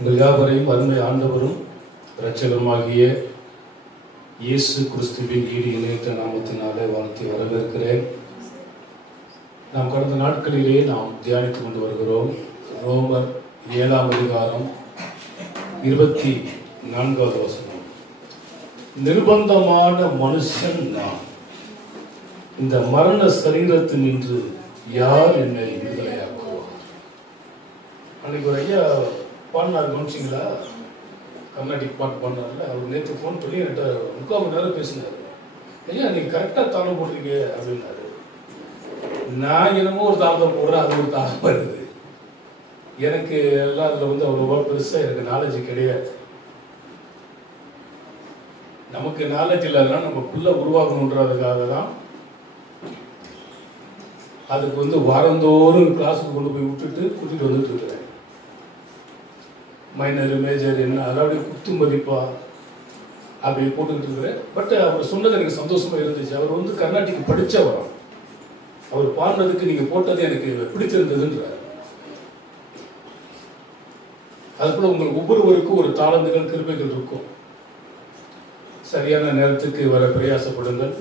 உங்கள் யாவரையும் அருமை ஆண்டவரும் இரட்சகருமாகிய இயேசு கிறிஸ்துவின் ஈடு இணையற்ற நாமத்தினாலே வாழ்த்தி வரவேற்கிறேன். நாம் கடந்த நாட்களிலே நாம் தியானித்துக் கொண்டு வருகிறோம். ரோமர் 7ஆம் அதிகாரம் 24வது வசனம். நிர்பந்தமான மனுஷன் நான், இந்த மரண சரீரத்தில் நின்று யார் என்னை விடுதலையாக்குவார்? அன்னைக்கு ஒரு ஐயா பாடினார், கவனிச்சிங்களா? கர்நாடிக் பாட்டு பாடினார்ல, அவர் நேற்று ஃபோன் பண்ணி என்கிட்ட 3/4 மணி நேரம் பேசினார். ஐயா நீங்கள் கரெக்டாக தாளம் போடுறீங்க அப்படின்னாரு. நான் என்னமோ ஒரு தாளம் போடுறேன், அது ஒரு தாளம் வருது. எனக்கு எல்லாம் அதில் அவ்வளோவா பெருசாக எனக்கு நாலேஜ் கிடையாது. நமக்கு நாலேஜ் இல்லாதனா நமக்குள்ள உருவாக்கணுன்றதுக்காக தான் அதுக்கு வாரந்தோறும் கிளாஸுக்கு கொண்டு போய் விட்டுட்டு கூட்டிகிட்டு வந்துட்டு இருக்கிறேன். மைனர் மேஜர் என்ன அதாவது குத்து மதிப்பா அப்படி போட்டுக்கிட்டு இருக்கிறேன். பட் அவர் சொன்னது எனக்கு சந்தோஷமா இருந்துச்சு. அவர் கர்நாடிக் படித்தவரம், அவர் பாடுறதுக்கு நீங்கள் போட்டது எனக்கு பிடிச்சிருந்ததுன்றார். அதுக்குள்ள உங்களுக்கு ஒவ்வொருவருக்கும் ஒரு தாளந்துகள் கிருபைகள் இருக்கும். சரியான நேரத்துக்கு வர பிரயாசப்படுங்கள்.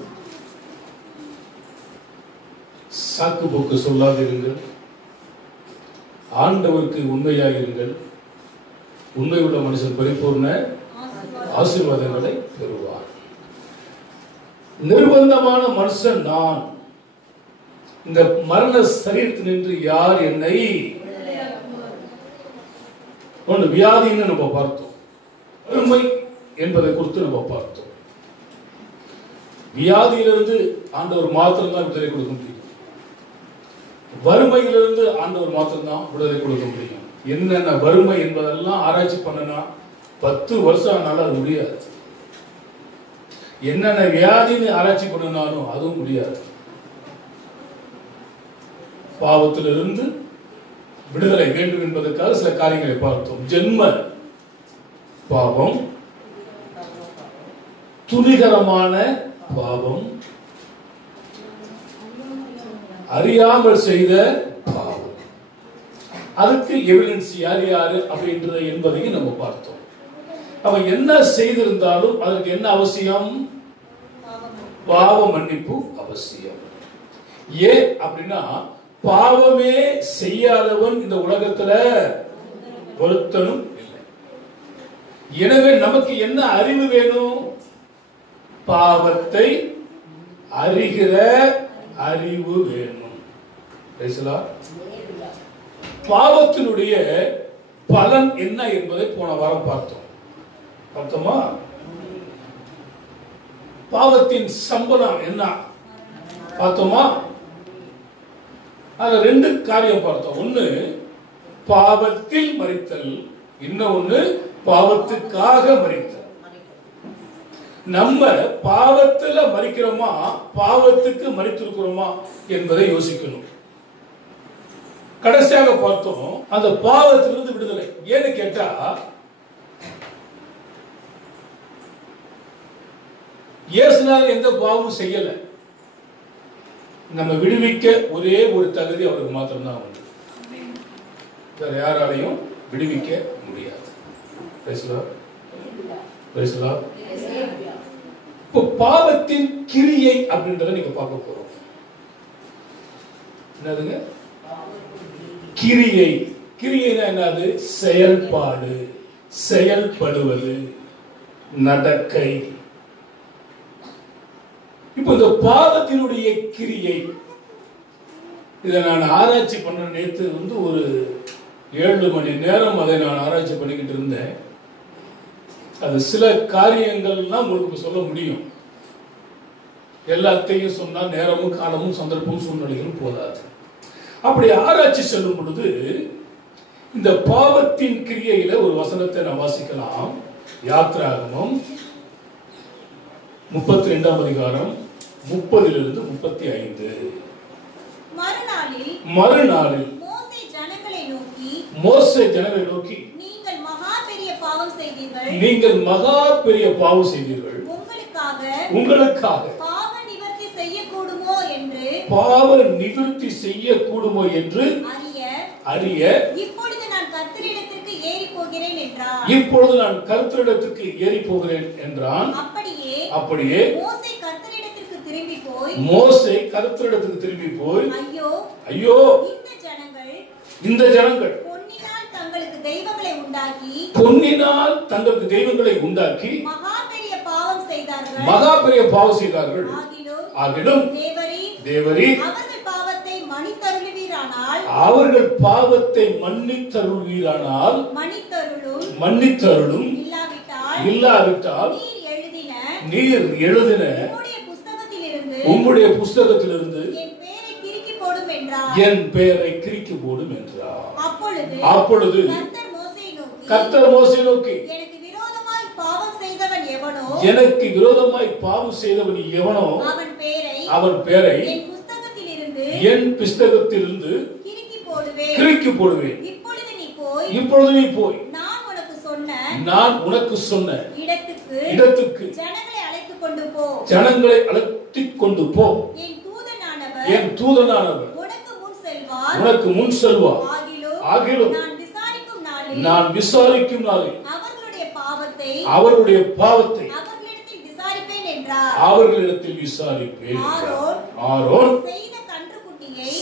சாக்கு போக்கு சொல்லாதிருங்கள். ஆண்டவருக்கு உண்மையாயிருங்கள். உண்மை உள்ள மனுஷன் பரிபூர்ண ஆசீர்வாதங்களை பெறுவார். நிர்பந்தமான மனுஷன் நான், இந்த மரண சரீரத்தில் நின்று யார் என்னை ஒன்று வியாதின்னு நம்ம பார்த்தோம். வறுமை என்பதை குறித்து நம்ம பார்த்தோம். வியாதியிலிருந்து ஆண்டவர் மாத்திரம் தான் விடுதலை கொடுக்க முடியும். வறுமையிலிருந்து ஆண்டவர் மாத்திரம் தான் விடுதலை கொடுக்க முடியும். என்னென்ன வறுமை என்பதெல்லாம் ஆராய்ச்சி பண்ணனா 10 வருஷம் ஆனாலும் அது முடியாது. என்னென்ன வியாதின்னு ஆராய்ச்சி பண்ணினாலும் அதுவும் முடியாது. பாவத்திலிருந்து விடுதலை வேண்டும் என்பதற்காக சில காரியங்களை பார்த்தோம். ஜென்ம பாவம், துணிகரமான பாவம், அறியாமல் செய்த பாவம், அதுக்கு எவிடன்ஸ் யார் யாரு அப்படின்றது என்பதையும் நம்ம பார்த்தோம். அவன் என்ன செய்திருந்தாலும் அதற்கு என்ன அவசியம்? பாவ மன்னிப்பு அவசியம். ஏன் அப்படின்னா, பாவமே செய்யாதவன் இந்த உலகத்துல ஒருத்தனும் இல்லை. எனவே நமக்கு என்ன அறிவு வேணும்? பாவத்தை அறிகிற அறிவு வேணும். பாவத்தினுடைய பலன் என்ன என்பதை போன வாரம் பார்த்தோமா? பாவத்தின் சம்பளம் என்ன பார்த்தோமா? அதுல 2 காரியம் பார்த்தோம். ஒண்ணு பாவத்தில் மரித்தல், இன்னொன்னு பாவத்துக்காக மரித்தல். நம்ம பாவத்துல மரிக்கிறோமா, பாவத்துக்கு மரித்திருக்கிறோமா என்பதை யோசிக்கணும். கடைசியாக பார்த்தோம் அந்த பாவத்திலிருந்து விடுதலை. ஏன்னு கேட்டா, இயேசுனால எந்த பாவமும் செய்யல. நம்ம விடுவிக்க ஒரே ஒரு தகுதி அவருக்கு மாத்திரம்தான் உண்டு. வேற யாராலையும் விடுவிக்க முடியாது. இப்போ பாவத்தின் கிரியை அப்படின்றத நீங்க பார்க்க போறோம். என்னதுங்க கிரியை? கிரியைனா என்னது? செயல்பாடு, செயல்படுவது, நடக்கை. இப்போ இந்த பாவத்தினுடைய கிரியை, இதை நான் ஆராய்ச்சி பண்ண நேற்று ஒரு 7 மணி நேரம் அதை நான் ஆராய்ச்சி பண்ணிக்கிட்டு இருந்தேன். அது சில காரியங்கள்லாம் உங்களுக்கு சொல்ல முடியும். எல்லாத்தையும் சொன்னா நேரமும் காலமும் சந்தர்ப்பமும் சூழ்நிலைகளும் போதாது. அப்படி ஆராய்ச்சி சொல்லும் பொழுது இந்த பாவத்தின் கிரியையில ஒரு வசனத்தை நான் வாசிக்கலாம். யாத்திராகமம் 32ஆம் அதிகாரம் 30லிருந்து 35. மறுநாளில் மோசே ஜனங்களை நோக்கி நீங்கள் மகா பெரிய பாவம் செய்தீர்கள், உங்களுக்காக பாவ நிவர்த்தி செய்யக்கூடுமோ என்று அறிய இப்பொழுது நான் கர்த்தரிடத்திற்கு ஏறி போகிறேன் போகிறேன் என்றான். இப்பொழுது நான் கர்த்தரிடத்துக்கு ஏறி போகிறேன் என்றான். அப்படியே மோசே கர்த்தரிடத்திற்கு திரும்பி போய் ஐயோ இந்த ஜனங்கள் பொன்னினால் தங்களுக்கு தெய்வங்களை உண்டாக்கி மகா பெரிய பாவம் செய்தார்கள். ஆகிலும் தேவரீர் அவர்கள் பாவத்தை மன்னித்தருள்வீரானால் மன்னித்தருளும் இல்லாவிட்டால் நீர் எழுதின உம்முடைய புஸ்தகத்திலிருந்து என் பெயரை கிறுக்கி போடும் என்றார். அப்பொழுது கர்த்தர் மோசேயை நோக்கி எனக்கு விரோதமாய் பாவம் செய்தவன் எவனோ அவன் பெயரை என் புஸ்தகத்திலிருந்து கிறுக்கி போடுவேன். இப்பொழுது நீ போய் நான் உனக்கு சொன்ன இடத்துக்கு ஜனங்களை அழைத்துக் கொண்டு போ. என் தூதனானவர் உனக்கு முன் செல்வார். ஆகிலும் நான் விசாரிக்கும் நாளில் அவர்களுடைய பாவத்தை அவர்களிடத்தில் விசாரிப்பேன். ஆரோன்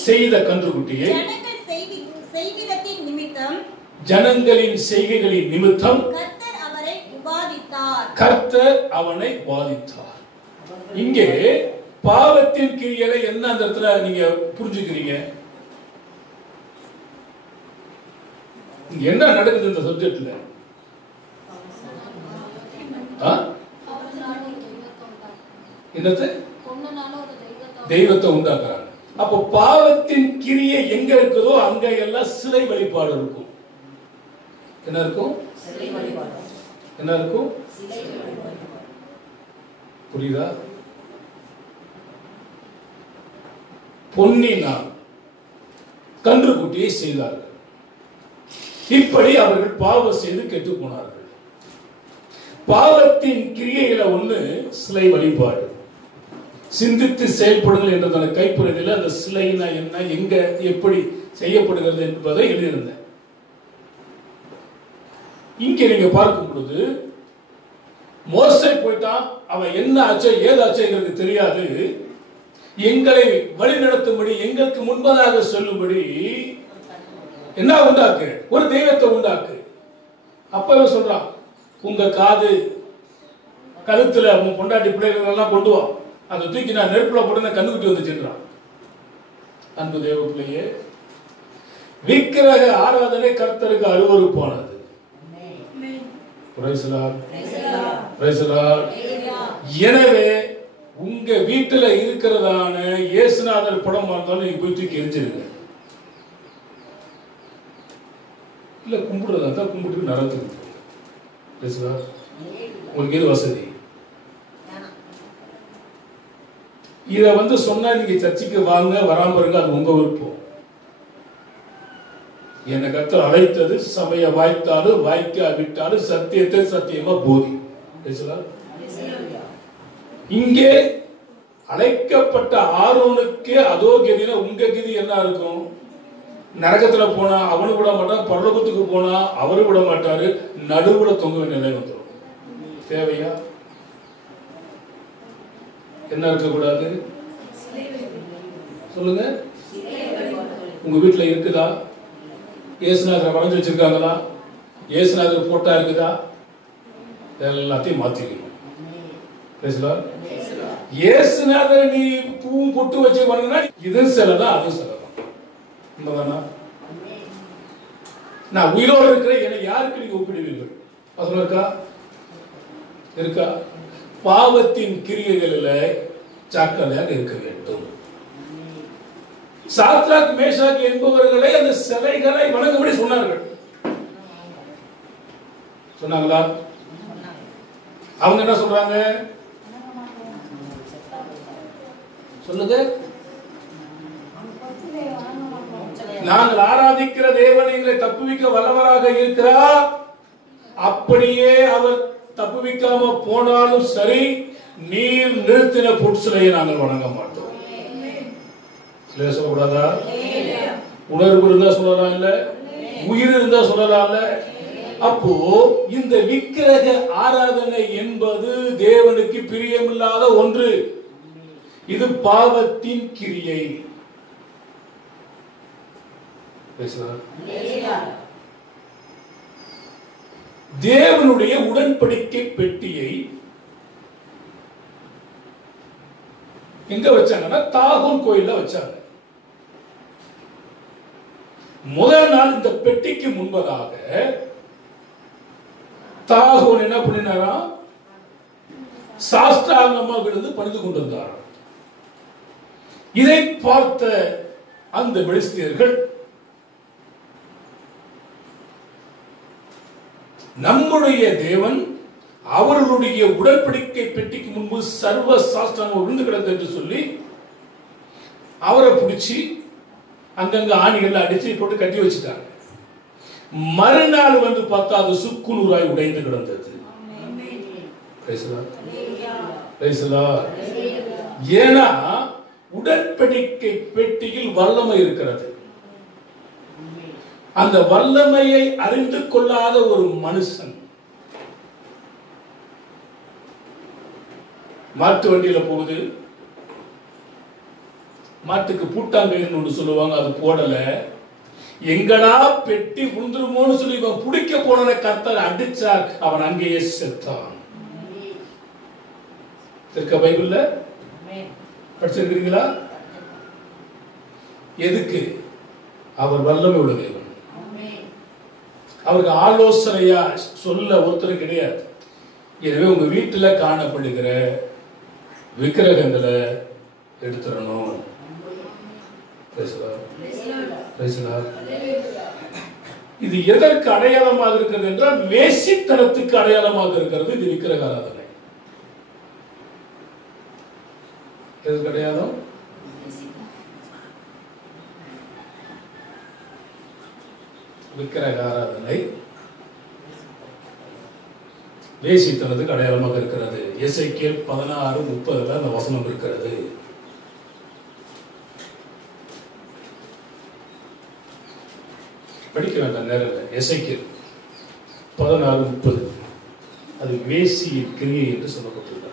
செய்த கன்றுக்குட்டியை ஜனங்களின் செய்கைகளின் நிமித்தம் கர்த்தர் அவனை வாதித்தார். இங்கே பாவத்தின் கிரியைகளை என்ன அந்த இடத்துல நீங்க புரிஞ்சுக்கிறீங்க? என்ன நடக்குது இந்த சப்ஜெக்ட்ல? என்னது? தெய்வத்தை உண்டாக்குறாங்க. அப்ப பாவத்தின் கிரியை எங்க இருக்குதோ அங்க எல்லாம் சிலை வழிபாடு இருக்கும். என்ன இருக்கும்? என்ன இருக்கும்? புரியுதா? பொன்னினால் கன்றுக்குட்டியை செய்தார்கள். இப்படி அவர்கள் பாவம் செய்து கெட்டு போனார்கள். பாவத்தின் கிரியைகளை ஒண்ணு சிலை வழிபாடு. சிந்தித்து செயல்படுங்கள் என்ற கைப்புறதில் அந்த சிலைனா என்ன, எங்க எப்படி செய்யப்படுகிறது என்பதை எழுதியிருந்தேன். இங்கே நீங்க பார்க்கும் பொழுது மோசே போயிட்டான். அவன் என்ன ஆச்சோ ஏதாச்சோங்கிறது தெரியாது. எங்களை வழி நடத்தும்படி எங்களுக்கு முன்பதாக சொல்லும்படி என்ன உண்டாக்கு? ஒரு தெய்வத்தை உண்டாக்கு. அப்பவே சொல்றான், உங்க காது கழுத்துல உன் பொண்டாட்டி பிள்ளைகள் எல்லாம் கொண்டு வா, அதை தூக்கி நான் நெருப்புல போட்டு கண்ணுக்குட்டி வந்துச்சுன்றான். அன்பு தேவ பிள்ளையே, விக்கிரக ஆராதனை கர்த்தருக்கு அருவருப்பானது. எனவே உங்க வீட்டுல இருக்கிறதான இயேசுநாதர் படம் இருந்தாலும் நீங்க போய் தூக்கி எரிஞ்சிருங்க. இல்ல கும்பிடுறதா தான் கும்பிட்டு நடத்துக்கு உங்களுக்கு எது வசதி? இத சொன்னா நீங்க சர்ச்சைக்கு வாங்க, வராம இருங்க, அது உங்க விருப்பம். என்னை கர்த்தர் அழைத்தது சபையை வாய்த்தாலும் வாய்க்காவிட்டாலும் சத்தியத்தை சத்தியமா போதி. இங்கே அழைக்கப்பட்ட ஆரோனுக்கு அதோ கதினா உங்க கதி என்ன இருக்கும்? நரகத்துல போனா அவனு விட மாட்டான், பரலோகத்துக்கு போனா அவரு விட மாட்டாரு, நடுவுல தொங்க வேண்டிய நிலை வந்துடும். தேவையா? என்ன இருக்கக்கூடாது சொல்லுங்க. உங்க வீட்டுல இருக்குதா? இயேசுநாதர் வரைஞ்சு வச்சிருக்காங்களா? இயேசுநாதர் போட்டா இருக்குதா? எல்லாத்தையும் மாத்திக்கணும். இயேசுநாதர் நீ பூவும் பொட்டு வச்சு பண்ணா இது சிலதான் அது சிலதான். நான் உயிரோடு இருக்கிறேன், என்னை யாருக்கு நீங்க ஒப்பிடுவீர்கள்? அது இருக்கா? பாவத்தின் கிரியைகளில் ஜாக்கிரதையாக இருக்க வேண்டும். சாத்ராக் மேஷாக் என்பவர்களை அந்த சிலைகளை வணங்கும்படி சொன்னார்கள். சொன்னாங்களா? அவங்க என்ன சொல்றாங்க சொல்லுங்க. நாங்கள் ஆராதிக்கிற தேவன் எங்களை தப்புவிக்க வல்லவராக இருக்கிறார். அப்படியே அவர் தப்புவிக்காம போனாலும் சரி, நீர் நிறுத்தின பொருட்சிலையை நாங்கள் வணங்க மாட்டோம். சொல்லக்கூடாதா? உணர்வு இருந்தா சொல்லலாம், இல்ல உயிர் இருந்தா சொல்லலாம். அப்போ இந்த விக்கிரக ஆராதனை என்பது தேவனுக்கு பிரியமில்லாத ஒன்று. இது பாவத்தின் கிரியை. தேவனுடைய உடன்படிக்கை பெட்டியை எங்க வச்சாங்கன்னா தாகூர் கோயில்ல வச்சாங்க. முதல் நாள் இந்த பெட்டிக்கு முன்பதாக தாகூர் என்ன பண்ணினாரா? சாஷ்டாங்கமா விழுந்து பணிந்து கொண்டிருந்தார். இதை பார்த்த அந்த பெலிஸ்தியர்கள், நம்முடைய தேவன் அவர்களுடைய உடன்படிக்கை பெட்டிக்கு முன்பு சர்வ சாஸ்திரங்கள் விழுந்து கிடந்தது என்று சொல்லி அவரை பிடிச்சி அங்கங்க ஆணிகள் அடிச்சு போட்டு கட்டி வச்சுட்டாங்க. மறுநாள் வந்து பார்த்தா அது சுக்குநூறாய் உடைந்து கிடந்தது. ஏன்னா உடன்படிக்கை பெட்டியில் வல்லமை இருக்கிறது. அந்த வல்லமையை அறிந்து கொள்ளாத ஒரு மனுஷன் மாட்டு வண்டியில போகுது, மாட்டுக்கு பூட்டாங்கன்னு ஒன்று சொல்லுவாங்க, அது போடல, எங்கடா பெட்டி விழுந்துருமோன்னு சொல்லி இவன் பிடிக்க போன கர்த்தர் அடிச்சார், அவன் அங்கேயே செத்தான். இருக்க பைபிள்ல படிச்சிருக்கிறீங்களா? எதுக்கு? அவர் வல்லமை உள்ள தேவன். அவருக்கு ஆலோசனையா சொல்ல ஒருத்தர் கிடையாது. எனவே உங்க வீட்டுல காணப்படுகிற விக்கிரகங்களை எடுத்துடணும். இது எதற்கு அடையாளமாக இருக்கிறது என்றால் வேசித்தனத்துக்கு அடையாளமாக இருக்கிறது. இது விக்கிரக ஆராதனை. எதற்கு அடையாளம்? விக்கிரக ஆராதனை வேசித்தனத்துக்கு அடையாளமாக இருக்கிறது. எசேக்கியேல் 16:30 அந்த வசனம் இருக்கிறது. படிக்க வேண்டாம் நேரம். எசேக்கியேல் 16:30 அது வேசியின் கிரியை என்று சொல்லப்பட்டிருக்கிறது.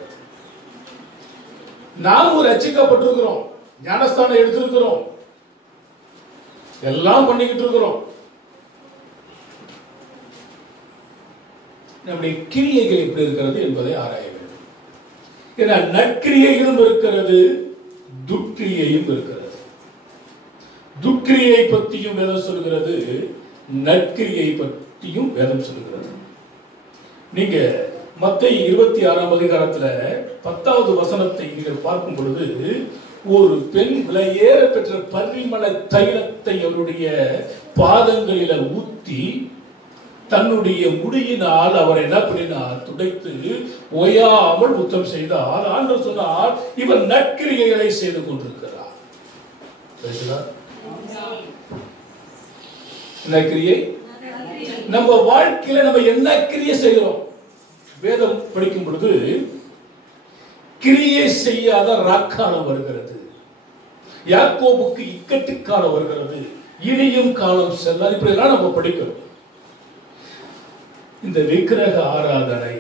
நாம் ஒரு ரட்சிக்கப்பட்டிருக்கிறோம், ஞானஸ்தானம் எடுத்திருக்கிறோம், எல்லாம் பண்ணிக்கிட்டு இருக்கிறோம். நம்முடைய கிரியைகள் எப்படி இருக்கிறது என்பதை ஆராய வேண்டும். ஏன்னா நற்கிரியையும் இருக்கிறது, துக்கிரியையும் இருக்கிறது. துக்கிரியை பற்றியும் வேதம் சொல்கிறது, நற்கிரியை பற்றியும் வேதம் சொல்கிறது. நீங்க மத்தேயு 26ஆம் அதிகாரத்துல 10வது வசனத்தை நீங்கள் பார்க்கும் பொழுது, ஒரு பெண் விலையேற பெற்ற பரிமள தைலத்தை அவருடைய பாதங்களில ஊத்தி தன்னுடைய முடியினால் அவர் என்ன பண்ணினார்? துடைத்து ஓயாமல் முத்தம் செய்தார். ஆண்டவர் சொன்னார், இவர் நற்கிரியைகளை செய்து கொண்டிருக்கிறார். நற்கிரியை நம்ம வாழ்க்கையில நம்ம என்ன கிரியை செய்கிறோம்? வேதம் படிக்கும் பொழுது கிரியை செய்யாத ராக்காலம் வருகிறது, யாக்கோபுக்கு இக்கட்டு காலம் வருகிறது, இனியும் காலம் செல்லாது, இப்படி எல்லாம் நம்ம படிக்கிறோம். இந்த விக்கிரக ஆராதனை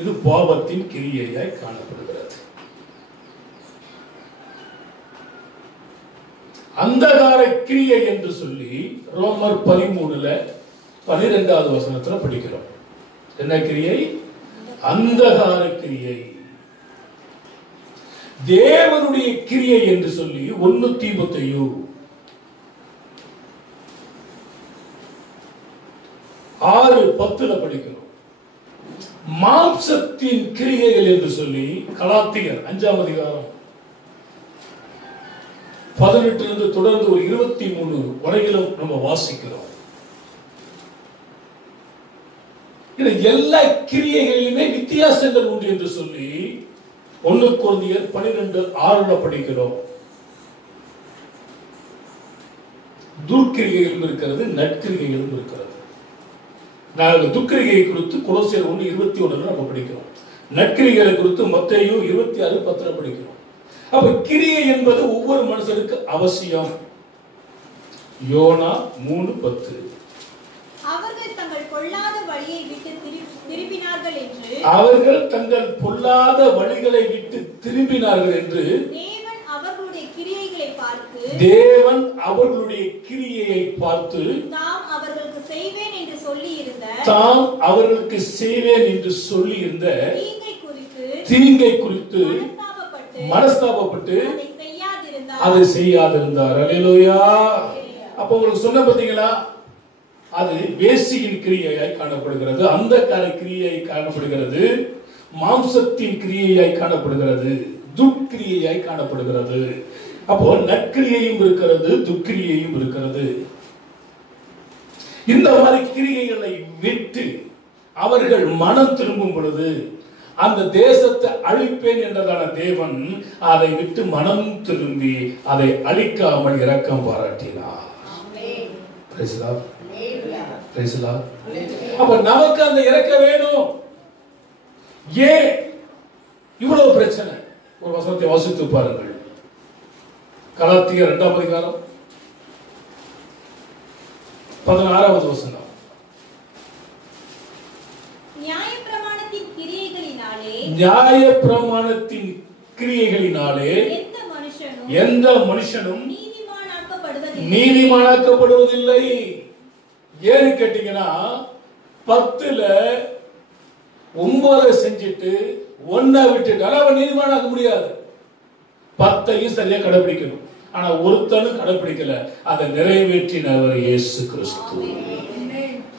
இது பாவத்தின் கிரியையாய் காணப்படுகிறது. அந்தகார கிரியை என்று சொல்லி ரோமர் 13:12 வசனத்துல படிக்கிறோம். என்ன கிரியை? அந்தகார கிரியை. தேவனுடைய கிரியை என்று சொல்லி 1 தீமோத்தேயு 6:10 படிக்கிறோம். மாம்சத்தின் கிரியைகள் என்று சொல்லி கலாத்தியர் 5ஆம் அதிகாரம் 18 தொடர்ந்து ஒரு 23 வரையிலும் நம்ம வாசிக்கிறோம். எல்லா கிரியைகளிலுமே வித்தியாசங்கள் உண்டு என்று சொல்லி 1 கொரிந்தியர் 12:6 படிக்கிறோம். துர்க்கிரியைகளும் இருக்கிறது, நற்கிரியைகளும் இருக்கிறது. நாங்கள் துக்கிரியை குறித்து கொலோசியர் 1:21 நம்ம படிக்கிறோம். நற்கிரிகளை குறித்து மத்தேயு 26:10 படிக்கிறோம். அப்ப கிரியை என்பது ஒவ்வொரு மனுஷனுக்கு அவசியம். யோனா 3:10 அவர்கள் தங்கள் பொல்லாத வழியை விட்டு திரும்பினார்கள் என்று அவர்கள் தங்கள் பொல்லாத வழிகளை விட்டு திரும்பினார்கள் என்று தேவன் அவர்களுடைய கிரியைகளை பார்த்து தேவன் அவர்களுடைய கிரியையை பார்த்து தாம் அவர்களுக்கு செய்வேன் என்று சொல்லி இருந்த தீங்கை குறித்து மனஸ்தாபப்பட்டு அதை செய்யாதிருந்தார். அல்லேலூயா. அப்ப உங்களுக்கு சொன்ன பாத்தீங்களா, அது வேசியின் கிரியையாய் காணப்படுகிறது, அந்தகார கிரியையாய் காணப்படுகிறது, மாம்சத்தின் கிரியையாய் காணப்படுகிறது, துக்கிரியையாய் காணப்படுகிறது. அப்போ நற்கிரியையும் இருக்கிறது, துக்கிரியையும் இருக்கிறது. இந்த மாதிரி கிரியைகளை விட்டு அவர்கள் மனம் திரும்பும் பொழுது அந்த தேசத்தை அழிப்பேன் என்றதான தேவன் அதை விட்டு மனம் திரும்பி அதை அழிக்காமல் இரக்கம் பாராட்டினார். அப்ப நமக்கு அந்த இறக்க வேணும். ஏன் இவ்வளவு பிரச்சனை? ஒரு வசனத்தை வாசித்து பாருங்கள். கலாத்தியர் 2ஆம் அதிகாரம் 16வது வசனம். நியாயப்பிரமாணத்தின் கிரியைகளினாலே எந்த மனுஷனும் நீதிமானாக்கப்படுவதில்லை. ஏன்னு கேட்டீங்கன்னா, 10ல 9 செஞ்சுட்டு 1 விட்டுட்டு அவன் நீதிமானாக்க முடியாது. 10ஐயும் சரியா கடைபிடிக்கணும். ஆனா ஒருத்தனும் கடைபிடிக்கல. அதை நிறைவேற்றினவர் இயேசு கிறிஸ்து.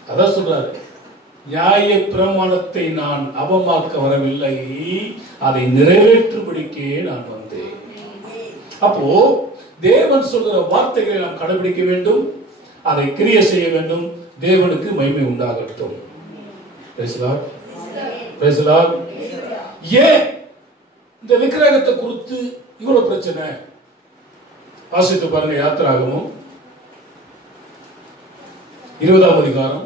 அதான் சொல்றாரு, நியாய பிரமாணத்தை நான் அவமாக்க வரவில்லை, அதை நிறைவேற்றும்படிக்கே நான் வந்தேன். அப்போ தேவன் சொல்கிற வார்த்தைகளை நாம் கடைபிடிக்க வேண்டும், அதை கிரியை செய்ய வேண்டும். தேவனுக்கு மகிமை உண்டாகட்டும். ஏன் இந்த விக்கிரகத்தை குறித்து இவ்வளவு பிரச்சனை? வாசித்து பாருங்க. யாத்திராகமம் 20ஆம் அதிகாரம்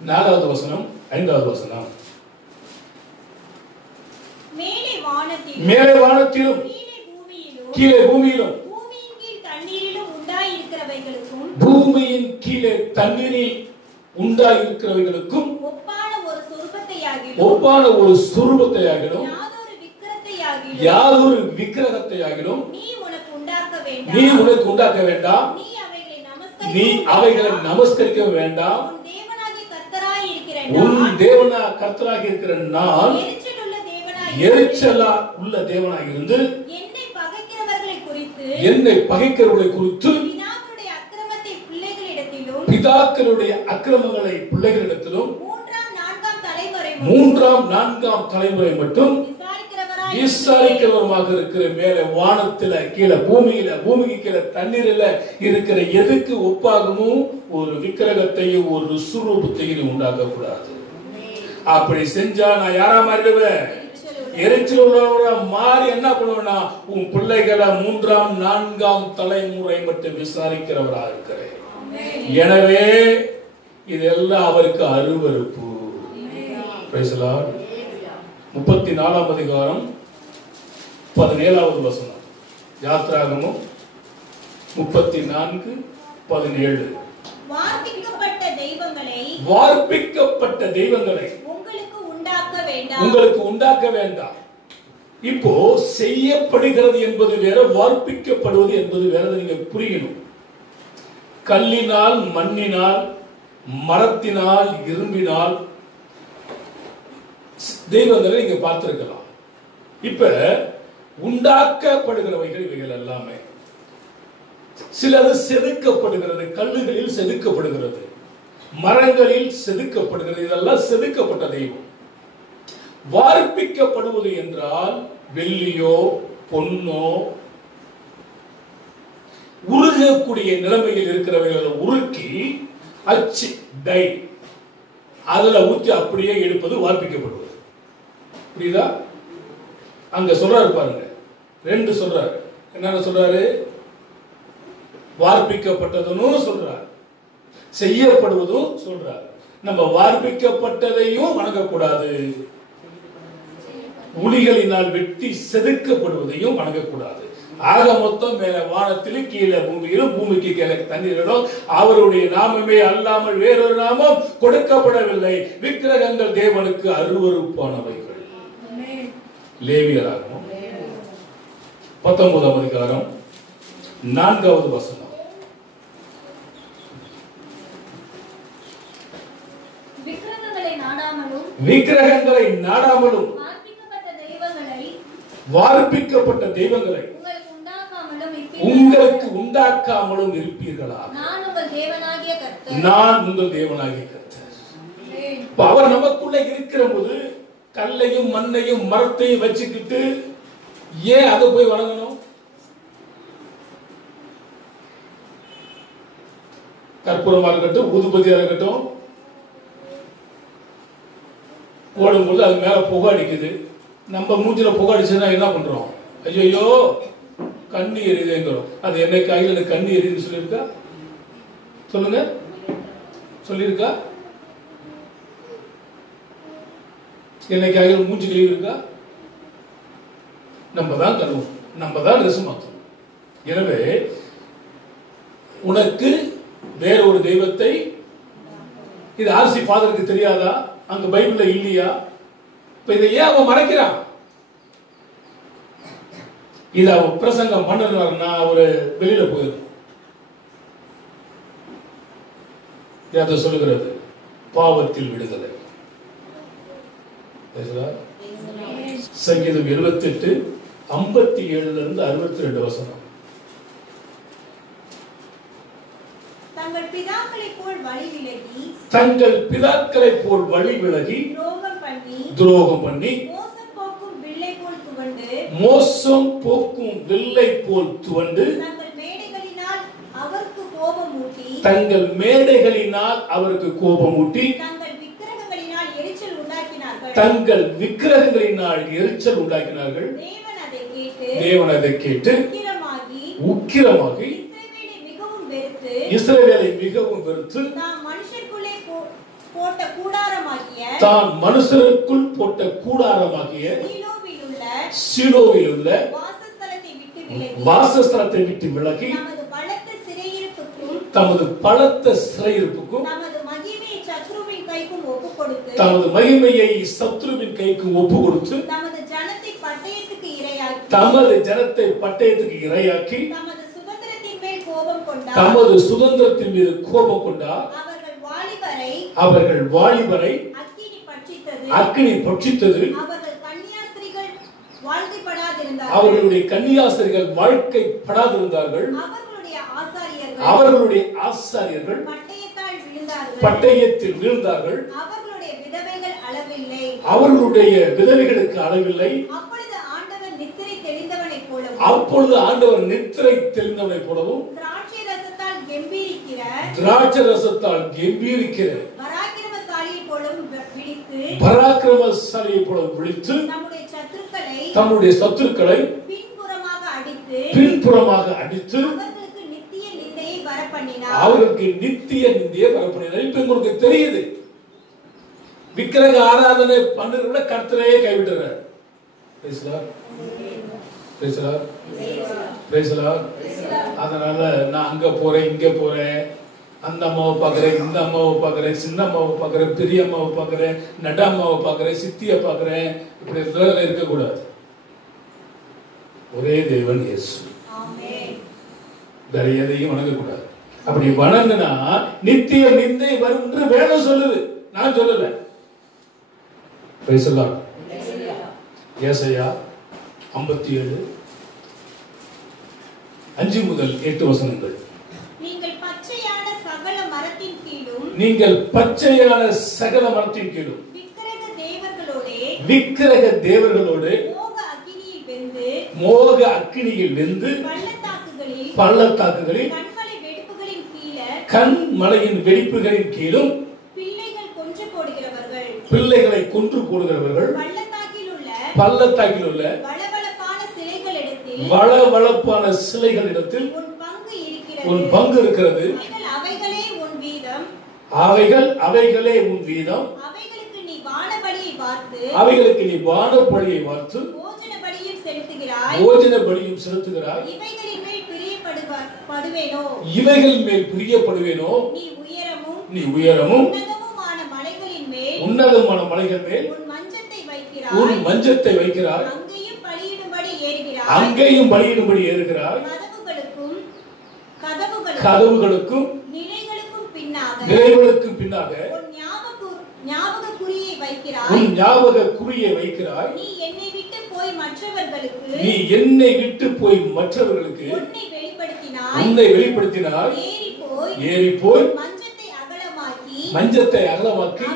4வது வசனம் 5வது வசனம். மேலே வானத்திலும் கீழே பூமியிலும் பூமியின் கீழே தண்ணீரில் உண்டாயிருக்கிறவைகளுக்கும் ஒப்பான ஒரு சொரூபத்தையாகிலும் யாதொரு விக்கிரகத்தையாகிலும் நீ உனக்கு உண்டாக்க வேண்டாம், நீ அவைகளை நமஸ்கரிக்க வேண்டாம். உன் தேவனா கர்த்தராக இருக்கிற நான் எரிச்சலா உள்ள தேவனாக இருந்து என்னை பகைக்கிறவர்களை குறித்து பிதாக்களுடைய அக்கிரமங்களை பிள்ளைகளிடத்திலும் 3ஆம் 4ஆம் தலைமுறை மட்டும் விசாரிக்கிறவருமாக இருக்கிற மேலே வானத்துல கீழே பூமிக்கு கீழே தண்ணீரில் இருக்கிற எதுக்கு ஒப்பாகவும் ஒரு விக்கிரகத்தையும் ஒரு சுரூபத்தையும் உண்டாக்க கூடாது. அப்படி செஞ்சா நான் யாரா மாறிடுவேன்? எரிச்சல் உள்ளவரா மாறி என்ன பண்ணுவேன்னா, உன் பிள்ளைகளை 3ஆம் 4ஆம் தலைமுறை மட்டும் விசாரிக்கிறவரா இருக்கிறேன். எனவே இதெல்லாம் அவருக்கு அருவருப்பு. 34ஆம் அதிகாரம் 17வது வசனம். யாத்திராகமம் 34:17. வார்ப்பிக்கப்பட்ட தெய்வங்களை உங்களுக்கு உண்டாக்க வேண்டாம். இப்போ செய்யப்படுகிறது என்பது வேற, வார்ப்பிக்கப்படுவது என்பது வேற. நீங்க புரியணும். கல்லினால், மண்ணினால், மரத்தினால், இரும்பினால் தெய்வங்களை நீங்க பார்த்திருக்கலாம். இப்ப உண்டாக்கப்படுகிறவைகள் இவைகள் எல்லாமே சிலது செதுக்கப்படுகிறது, கல்லுகளில் செதுக்கப்படுகிறது, மரங்களில் செதுக்கப்படுகிறது. இதெல்லாம் செதுக்கப்பட்ட தெய்வம். வார்ப்பிக்கப்படுவது என்றால் வெள்ளியோ பொன்னோ உருகக்கூடிய நிலைமையில் இருக்கிறவைகளை உருக்கி அச்சு டை அதுல ஊற்றி அப்படியே எடுப்பது வார்ப்பிக்கப்படுவது. புரியுதா? அங்க சொல்றாரு பாருங்க, 2 சொல்றாரு. என்ன சொல்றாரு? வார்ப்பிக்கப்பட்டதுன்னு சொல்றாரு, செய்யப்படுவதும் சொல்றாரு. நம்ம வார்ப்பிக்கப்பட்டதையும் வணங்கக்கூடாது, உளிகளினால் வெட்டி செதுக்கப்படுவதையும் வணங்கக்கூடாது. ஆக மொத்தம் மேல வானத்திலும் கீழே பூமியிலும் பூமிக்கு கீழே தண்ணீரிலும் அவருடைய நாமமே அல்லாமல் வேறொரு நாமம் கொடுக்கப்படவில்லை. விக்கிரகங்கள் தேவனுக்கு அருவருப்பானவைகள். லேவியராகமம் 19ஆம் அதிகாரம் 4வது வசனம். விக்கிரகங்களை நாடாமலும் வார்ப்பிக்கப்பட்ட தெய்வங்களை உங்களுக்கு உண்டாக்காமலும் இருப்பீர்களா? நான் உங்கள் தேவனாகிய கர்த்தர். அவர் நமக்குள்ள இருக்கிற போது கல்லையும் மண்ணையும் மரத்தையும் வச்சுக்கிட்டு ஏன் அதை போய் வணங்கணும்? கற்பூரமா இருக்கட்டும், ஊதுபதியா இருக்கட்டும், ஓடும்போது அது மேல புகை அடிக்குது. நம்ம மூஞ்சில புகை அடிச்சுன்னா என்ன பண்றோம்? ஐயோ கண்ணி எரியுதுங்கிறோம். அது என்னைக்கு ஆகில கண்ணி எரியுதுன்னு சொல்லியிருக்கா? சொல்லுங்க, சொல்லியிருக்கா? என்னைக்கு ஆகில மூஞ்சி கழுவி இருக்கா? நம்ம தான் கழுவும், நம்ம தான் ட்ரெஸ் மாற்றணும். எனவே உனக்கு வேற ஒரு தெய்வத்தை, இது ஆர்சி ஃபாதருக்கு தெரியாதா? அங்க பைபிள்ல இல்லையா? இப்ப இதை ஏன் அவன் மறைக்கிறான்? இத அவன் பிரசங்கம் பண்ணணும்னா அவரு வெளியில போயிடும். அதை சொல்லுகிறது பாவத்தில் விடுதலை. சங்கீதம் 78 57 இருந்து 62 வசனம். தங்கள் பிதாக்களைப் போல் வழி விலகி துரோகம் பண்ணி மோசம் போக்கும் வில்லை போல் துவண்டு தங்கள் மேடைகளினால் அவருக்கு கோபமூட்டி தங்கள் விக்கிரகங்களினால் எரிச்சல் உண்டாக்கினார்கள். தேவன் அதை கேட்டு உக்கிரமாகி இஸ்ரவேலை மிகவும் வெறுத்து தான் மனுஷருக்குள் போட்ட கூடாரமாகிய சீலோவில் உள்ள வாசஸ்தலத்தை விட்டு விலகி தமது பலத்த சிறையிருப்புக்கும் தமது மகிமையை சத்ருவின் கைக்கும் ஒப்பு கொடுத்து தமது ஜனத்தை பட்டயத்துக்கு இரையாக்கி தமது சுதந்திரத்தின் மீது கோபம் கொண்டார். அவர்கள் வாலிபரை அக்கினி பட்சித்தது. அவர்களுடைய கன்னியாஸ்திரிகள் வாழ்க்கைப்படாதிருந்தார்கள். அவர்களுடைய ஆசாரியர்கள் பட்டயத்தில் வீழ்ந்தார்கள். அவர்களுடைய விதவைகளுக்கு அளவில்லை. அப்பொழுது ஆண்டவர் நித்திரை தெளிந்தவனை போலவும் திராட்சை ரசத்தால் கம்பீரிக்கிற பராக்கிரமசாலியை போல விழித்து தம்முடைய சத்துருக்களை பின்புறமாக அடித்து அவருக்கு நித்திய நிந்தையை வரப்பண்ணினார். இப்ப உங்களுக்கு தெரியுது, விக்கிரக ஆராதனை பண்ணுறத கர்த்தரையே கைவிட்டுறார். அதனால நான் அங்க போறேன், இங்க போறேன், அந்த அம்மாவை பாக்குறேன், இந்த அம்மாவை பாக்குறேன், சின்ன அம்மாவை பாக்குறேன், பெரிய அம்மாவை பாக்குறேன், நட அம்மாவை பாக்குறேன், சித்திய பாக்குறேன், இப்படி இருக்க கூடாது. ஒரே தேவன் இயேசு, வேற எதையும் வணங்கக்கூடாது. அப்படி வணங்கினா நித்திய நிந்தை வரும் என்று வேதம் சொல்லுது, நான் சொல்லல. ஏசாயா 57 5 முதல் 8 வசனங்கள். நீங்கள் பச்சையான சகல மரத்தின் கீழும் விக்கிரக தேவர்களோடு மோக அக்கினியில் வெந்து பள்ளத்தாக்குகளில் கண் மலையின் வெடிப்புகளின் கீழும் பிள்ளைகளை கொன்று போடுகிறவர்கள் பள்ளத்தாக்கில் உள்ள வளவளப்பான சிலைகளிடத்தில் உன் பங்கு இருக்கிறது. அவைகளே உன் வீதம். அவைகளுக்கு நீ வானபலியை வார்த்து செலுத்துகிறாய், போஜன பலியும் செலுத்துகிறாய், இவைகளின் மேல் பிரியப்படுவேனோ, இவைகளின் மேல் பிரியப்படுவேனோ, நீ உயரமும் உன்னதமுமான மலைகளின் மேல் உன் மஞ்சத்தை வைக்கிறாய், அங்கேயும் பலியிடும்படி ஏறுகிறாய், கதவுகளுக்கும் நிலைகளுக்கும் பின்னாக உன் ஞாபக குறியை வைக்கிறாய். நீ என்னை விட்டு போய் மற்றவர்களுக்கு உன்னை வெளிப்படுத்தினாய். ஏறி போய் மஞ்சத்தை அகலமாக்கி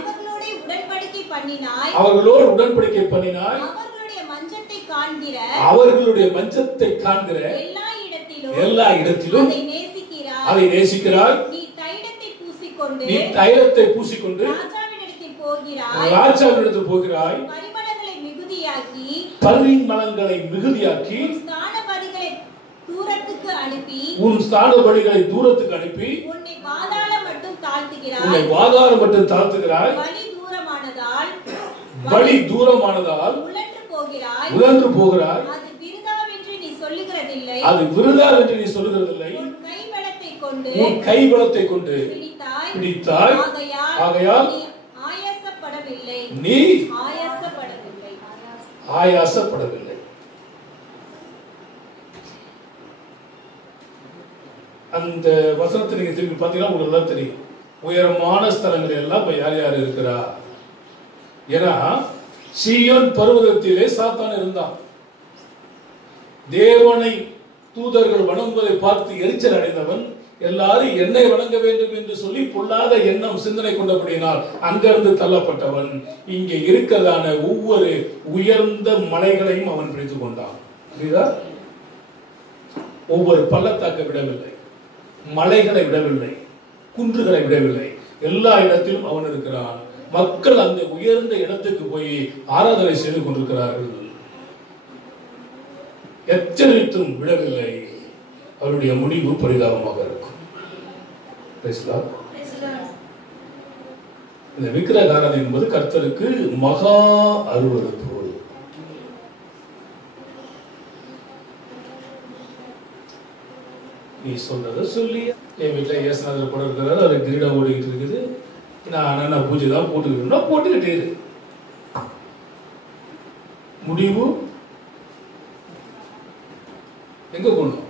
அவர்களோடு உடன்படிக்கை பண்ணினாய். அவர்களுடைய மஞ்சத்தை காண்கிற எல்லா இடத்திலும் அதை நேசிக்கிறாய். நீ தைலத்தை பூசிக்கொண்டு ராஜாவினிடத்தில் போகிறாய். பரிமளங்களை மிகுதியாக்கி உன் ஸ்தான பலிகளை தூரத்துக்கு அனுப்பி உன்னை பாதாளம் மட்டும் தாழ்த்துகிறாய். வழி தூரமானதால் உழன்று போகிறாய். அது விருதா என்று நீ சொல்லுகிறதில்லை. உன் கைபலத்தை கொண்டு பிடித்தாய். ஆகையால் நீ ஆயாசப்படவில்லை. அந்த வசனத்தை நீங்க திரும்பி பார்த்தீங்கன்னா உங்களுக்கு எல்லாம் தெரியும். உயரமான ஸ்தலங்கள் எல்லாம் இப்ப யார் யார் இருக்கிறா? ஏன்னா சீயோன் பர்வதத்திலே சாத்தான் இருந்தான். தேவனை தூதர்கள் வணங்குவதை பார்த்து எரிச்சல் அடைந்தவன் எல்லாரும் என்னை வணங்க வேண்டும் என்று சொல்லி பொல்லாத எண்ணம் சிந்தனை கொண்டபடியினால் அங்கிருந்து தள்ளப்பட்டவன். இங்கே இருக்கிறதான ஒவ்வொரு உயர்ந்த மலைகளையும் அவன் பிடித்துக் கொண்டான். புரியுதா? ஒவ்வொரு பள்ளத்தாக்க விடவில்லை, மலைகளை விடவில்லை, குன்றுகளை விடவில்லை, எல்லா இடத்திலும் அவன் இருக்கிறான். மக்கள் அந்த உயர்ந்த இடத்துக்கு போய் ஆராதனை செய்து கொண்டிருக்கிறார்கள். எச்சரித்தும் விடவில்லை. அவருடைய முடிவு பரிதாபமாக இருக்கும். இந்த விக்கிரகாராதனை என்பது கர்த்தருக்கு மகா அருவருப்பு. நீ சொல்றத சொல்லி என் வீட்டில் ஏசுநாதர் படம் இருக்கிறாரு, அது கிரீடம் ஓடிக்கிட்டு இருக்குது. நான் பூஜை தான் போட்டுக்கிட்டே இரு. முடிவு எங்க போகணும்?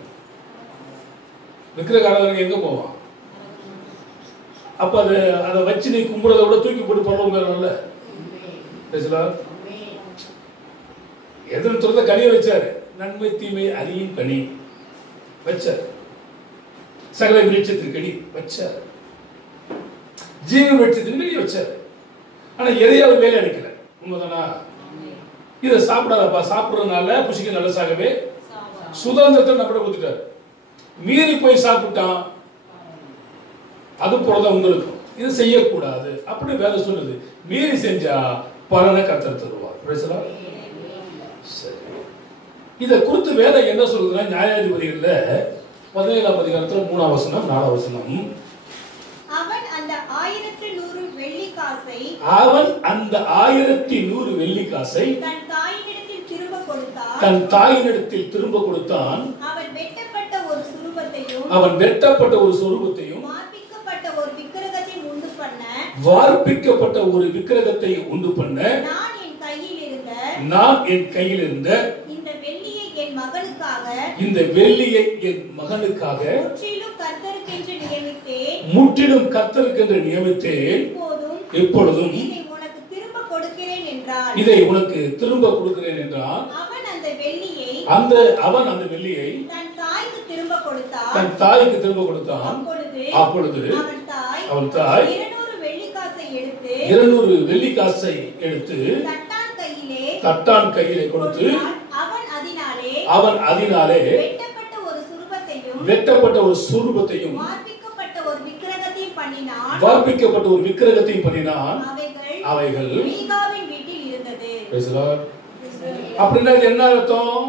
விக்கிரகாரனுக்கு எங்க போவான்? அப்ப அதை வச்சு நீ கும்பிடுறத விட தூக்கி போட்டு பரவாயில்ல. பேசலாம். எதிர்த்து துறந்த கனியை வச்சாரு. நன்மை தீமை அறியும் கனி வச்சார். சகல விருட்சத்திற்கு கனி வச்சார். ஜீவ விருட்சத்திற்கு கனி வச்சார். ஆனா எதையாவது வேலை அடிக்கல. உண்மைதானா? இதை சாப்பிடாதப்பா, சாப்பிடுறதுனால புசிக்க நல்லசாகவே சுதந்திரத்தை நம்ம கொடுத்துட்டாரு. மீறி போய் சாப்பிட்டான், அது போலதான் உங்களுக்கு. இது செய்யக்கூடாது அப்படி வேலை சொல்லுது. மீறி செஞ்சா பலனை கர்த்தர் தருவார். பேசலாம். சரி, இதை குறித்து வேலை என்ன சொல்லுதுன்னா, நியாயாதிபதிகள்ல 17ஆம் அதிகாரத்துல 3ஆம் வசனம் 4ஆம் வசனம், அவன் அந்த 1100 வெள்ளிக்காசை தன் தாயினிடத்தில் திரும்ப கொடுத்தான். அவன் வெட்டப்பட்ட ஒரு சொரூபத்தையும் வார்ப்பிக்கப்பட்ட ஒரு விக்கிரகத்தை உண்டு பண்ண நான் என் கையில் இருந்த இந்த வெள்ளியை என் மகனுக்காக முற்றிலும் கர்த்தருக்கென்று நியமித்தேன். எப்பொழுதும் இதை உனக்கு திரும்ப கொடுக்கிறேன் என்றான். அவன் அந்த வெள்ளியை தன் தாய்க்கு திரும்ப கொடுத்தான். அப்பொழுது அவன் தாய் 200 வெள்ளிக்காசை எடுத்து தட்டான் கையிலே கொடுத்து அவன் அதனாலே வெட்டப்பட்ட ஒரு சுரூபத்தையும் வார்ப்பிக்கப்பட்ட ஒரு விக்கிரகத்தையும் பண்ணினான். அவைகள் அப்படின்னா என்ன அர்த்தம்?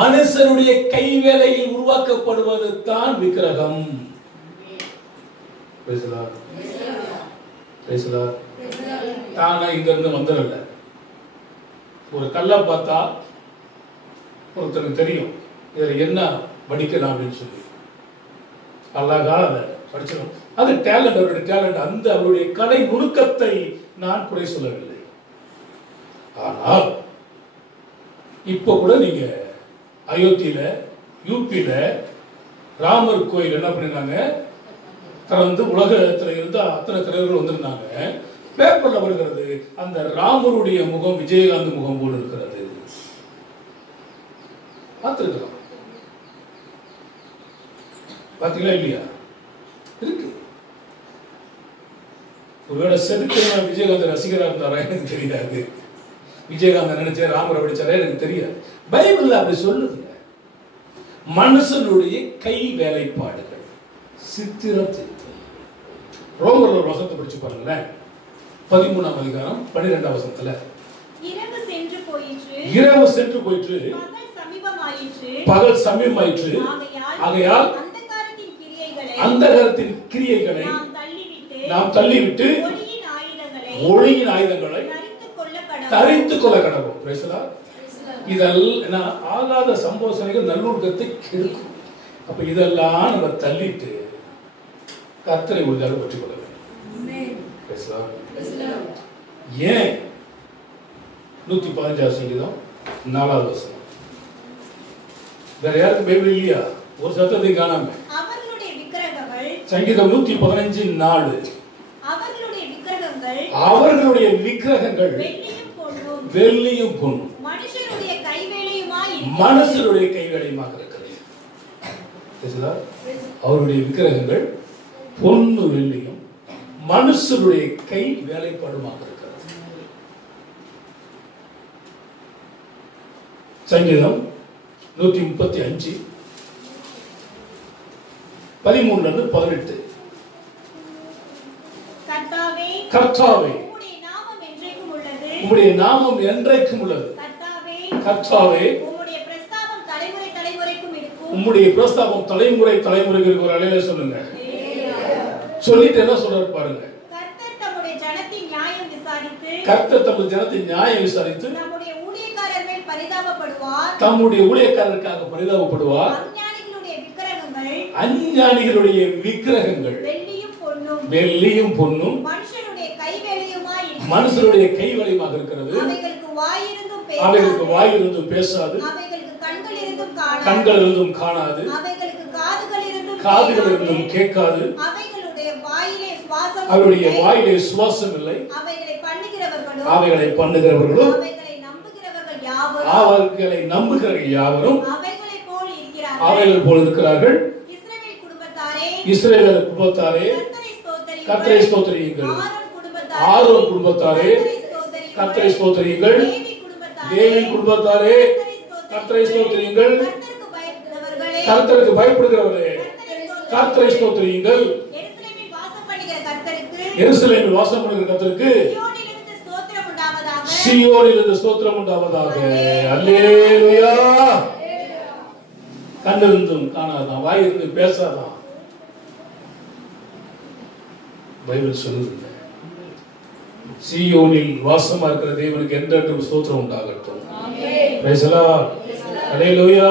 மனுஷனுடைய கைவேலையில் உருவாக்கப்படுவது தான் விக்கிரகம். தானா இங்க இருந்து வந்துடல. ஒரு கல்லை பார்த்தா ஒருத்தருக்கு தெரியும் இதில் என்ன வடிக்கலாம் அப்படின்னு சொல்லி அழகா அதை படிச்சிடும். அது டேலண்ட், அவருடைய டேலண்ட். அந்த அவருடைய கலை நுணுக்கத்தை நான் குறை சொல்லவில்லை. ஆனால் இப்போ கூட நீங்க அயோத்தியில யூபியில ராமர் கோயில் என்ன பண்ணிருந்தாங்க, திறந்து உலகத்துல இருந்து அத்தனை திரையர்கள் வந்திருந்தாங்க. பேப்பர்ல வருகிறது அந்த ராமருடைய முகம் விஜயகாந்த் முகம் போல் இருக்கிறது. பார்த்திருக்கலாம், பாத்தீங்களா இல்லையா? இருக்கு. ஒருவேளை செதுக்கிற விஜயகாந்த் ரசிகரா இருந்தாரா எனக்கு தெரியாது. விஜயகாந்த் நினைச்ச ராமரை படிச்சாரா எனக்கு தெரியாது. பைபிள்ல அப்படி சொல்லுங்க. மனுஷனுடைய கை வேலைப்பாடுகள் சித்திரத்தில். ரோமர்ல ஒரு வசனத்தை படிச்சு பாருங்களேன். 13ஆம் அதிகாரம் 12ஆம் வசனத்துல இரவு சென்று போயிற்று, இரவு சென்று போயிற்று, பகல் சமீபமாயிற்று, ஆகையால் அந்தகாரத்தின் கிரியைகளை நாம் தள்ளிவிட்டு ஒளியின் ஆயுதங்களை தரித்துக் கொள்ள கடவோம். இதெல்லாம் ஆகாத சம்போசனைகள் நல்லொழுக்கத்தை கெடுக்கும். அப்ப இதெல்லாம் நம்ம தள்ளிட்டு கர்த்தரை ஒழுங்காக பற்றிக் கொள்ள வேண்டும். ஏன் 115 சங்கீதம் 4வது வசனம். வேற யாருக்கு பைபிள் இல்லையா? ஒரு சத்தத்தை காணாம சங்கீதம் 115:4 அவர்களுடைய விக்கிரகங்கள் வெள்ளியும் பொன்னும் மனுஷருடைய கைவேலையுமாக இருக்கிறது. அவருடைய விக்கிரகங்கள் பொன்னு வெள்ளியும் மனுஷருடைய கை வேலைப்பாடுமாக இருக்கிறது. சங்கீதம் 135 13-18 கர்த்தாவே உம்முடைய நாமம் என்றைக்கும் உள்ளது. கர்த்தாவே உம்முடைய பிரஸ்தாபம் தலைமுறை தலைமுறைக்கு ஒரு அலையில சொல்லுங்க. சொல்லிட்டு என்ன சொல்றாரு பாருங்க. கர்த்தர் தம்முடைய ஜனத்தின் நியாயம் விசாரித்து தம்முடைய ஊழியக்காரருக்காக பரிதாபப்படுவார். அஞ்ஞானிகளுடைய விக்கிரகங்கள் வெள்ளியும் பொன்னும் மனுஷருடைய கைவேலையுமாக இருக்கிறது. அவைகளுக்கு வாய் இருந்தும் பேசாது, கண்கள் இருந்தும் காணாது, காதுகள் இருந்தும் கேட்காது, அவருடைய வாயிலே சுவாசம் இல்லை. அவைகளை பண்ணுகிறவர்களும் அவர்களை நம்புகிறவர்கள் யாவரும் அவைகள் போல் இருக்கிறார்கள். இஸ்ரவேல் குடும்பத்தாரே கர்த்தரை ஸ்தோத்திரியுங்கள். ஆரோன் குடும்பத்தாரே கர்த்தரை ஸ்தோத்திரியுங்கள். லேவி குடும்பத்தாரே கர்த்தரை ஸ்தோத்திரியுங்கள். கர்த்தருக்கு பயப்படுகிறவரே கர்த்தரை ஸ்தோத்திரியுங்கள். எருசலேமில் வாசம் பண்ணுகிற கர்த்தருக்கு சீயோனிலிருந்து ஸ்தோத்திரம் உண்டாவதாக. அல்லேலூயா. கண்ணிருந்தும் காணாதான், வாயிருந்து பேசாதான். பைபிள் சொல்லுது சீயோனில் வாசமா இருக்கிற தேவனுக்கு என்றென்றும் ஸ்தோத்திரம் உண்டாகட்டும். Praise the Lord. அல்லேலூயா.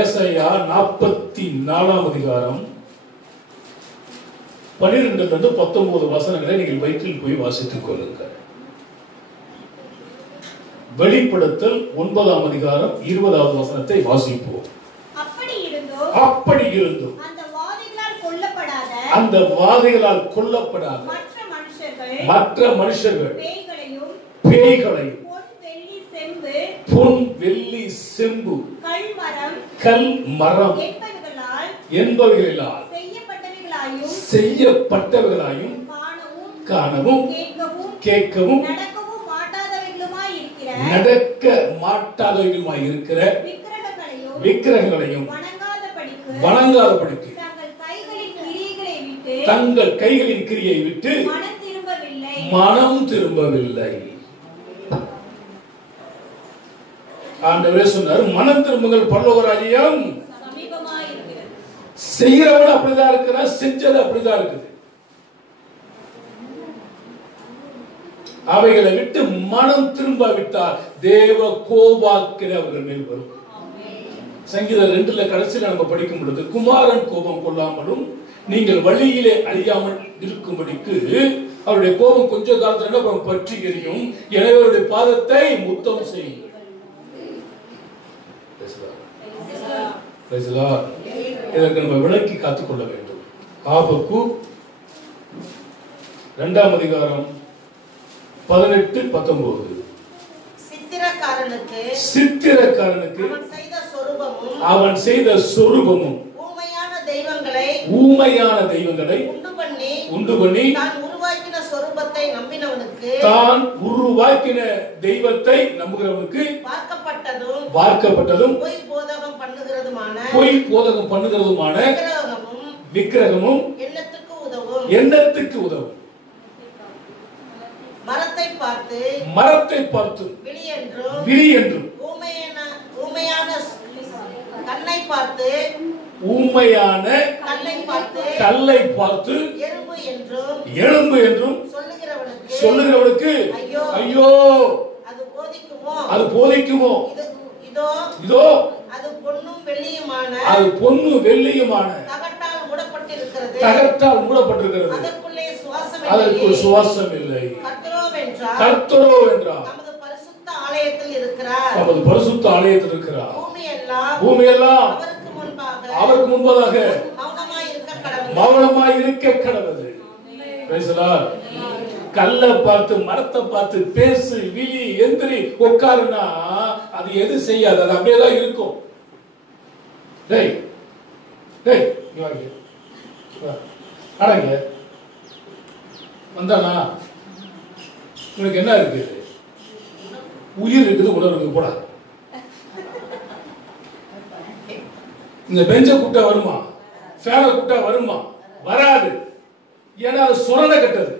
ஏசாயா 44ஆம் அதிகாரம் 12-19 வசனங்களை நீங்கள் வயிற்றில் போய் வாசித்துக் கொள்ளுங்கள். வெளிப்படுத்தல் 9ஆம் அதிகாரம் 20வது வசனத்தை வாசிப்போம். அப்படி இருந்தும் அந்த வாதைகளால் கொல்லப்படாத மற்ற மனுஷர்கள் பேய்களையும் பொன் வெள்ளி செம்பு கல் மரம் என்பவைகளால் செய்யப்பட்டவர்களாயும் காணவும் கேட்கவும் நடக்க மாட்டாதவர்களுமாய் இருக்கிற விக்கிரகங்களையும் வணங்காதபடிக்கு தங்கள் கைகளின் கிரியை விட்டு மனம் திரும்பவில்லை. ஆண்டவரே சொன்னார், மனம் திரும்புங்கள், பரலோக ராஜ்யம் செய்யறவன் அப்படிதான் இருக்கிற, செஞ்சது அப்படிதான் இருக்குது. அவைகளை விட்டு மனம் திரும்பாவிட்டால் தேவ கோபாக்கினை அவர்கள் மேல் வரும். சங்கீதம் 2 கடைசியில் நம்ம படிக்கும் பொழுது, குமாரன் கோபம் கொள்ளாமலும் நீங்கள் வழியிலே அழியாமல் இருக்கும்படிக்கு அவருடைய கோபம் கொஞ்ச காலத்துல பற்றி எரியும், எனவே அவருடைய பாதத்தை முத்தம் செய்யுங்கள். இதற்கு நம்ம விளக்கி காத்துக்கொள்ள வேண்டும். ஆபக்கூக் 2ஆம் அதிகாரம் 18-19. சித்திரக்காரனுக்கு அவன் செய்த சொரூபமும் ஊமையான தெய்வங்களை உண்டு பண்ணி தான் உருவாக்கின தெய்வத்தை நம்புகிறவனுக்கு பார்க்கப்பட்டதும் பொய் போதகம் பண்ணுகிறதுமான விக்கிரகமும் எண்ணத்துக்கு உதவும். மரத்தை பார்த்து விழி என்றும் ஊமையான கல்லை பார்த்து எறும்பு என்றும் சொல்லுகிறவனுக்கு ஐயோ, அது போதிக்குமோ? இதோ அது பொன்னும் வெள்ளியுமான தகட்டால் மூடப்பட்டிருக்கிறது, அதற்கு சுவாசம் இல்லை. கர்த்தரோ என்றார் நமது பரிசுத்த ஆலயத்தில் இருக்கிறார். பூமியெல்லாம் அவருக்கு முன்பதாக மௌனமாய் இருக்க கடவுது. கல்லை பார்த்து மரத்தை பார்த்து பேசு, விழி, எந்திரி, உட்காருன்னா அது எது செய்யாது, அது அப்படியேதான் இருக்கும். வந்தானா உனக்கு என்ன இருக்கு? உயிர் இருக்குது, உணர்வு போட. இந்த பெஞ்ச கூட்டா வருமா? ஃபேன கூட்டா வருமா? வராது. ஏன்னா அது சொரண கட்டது.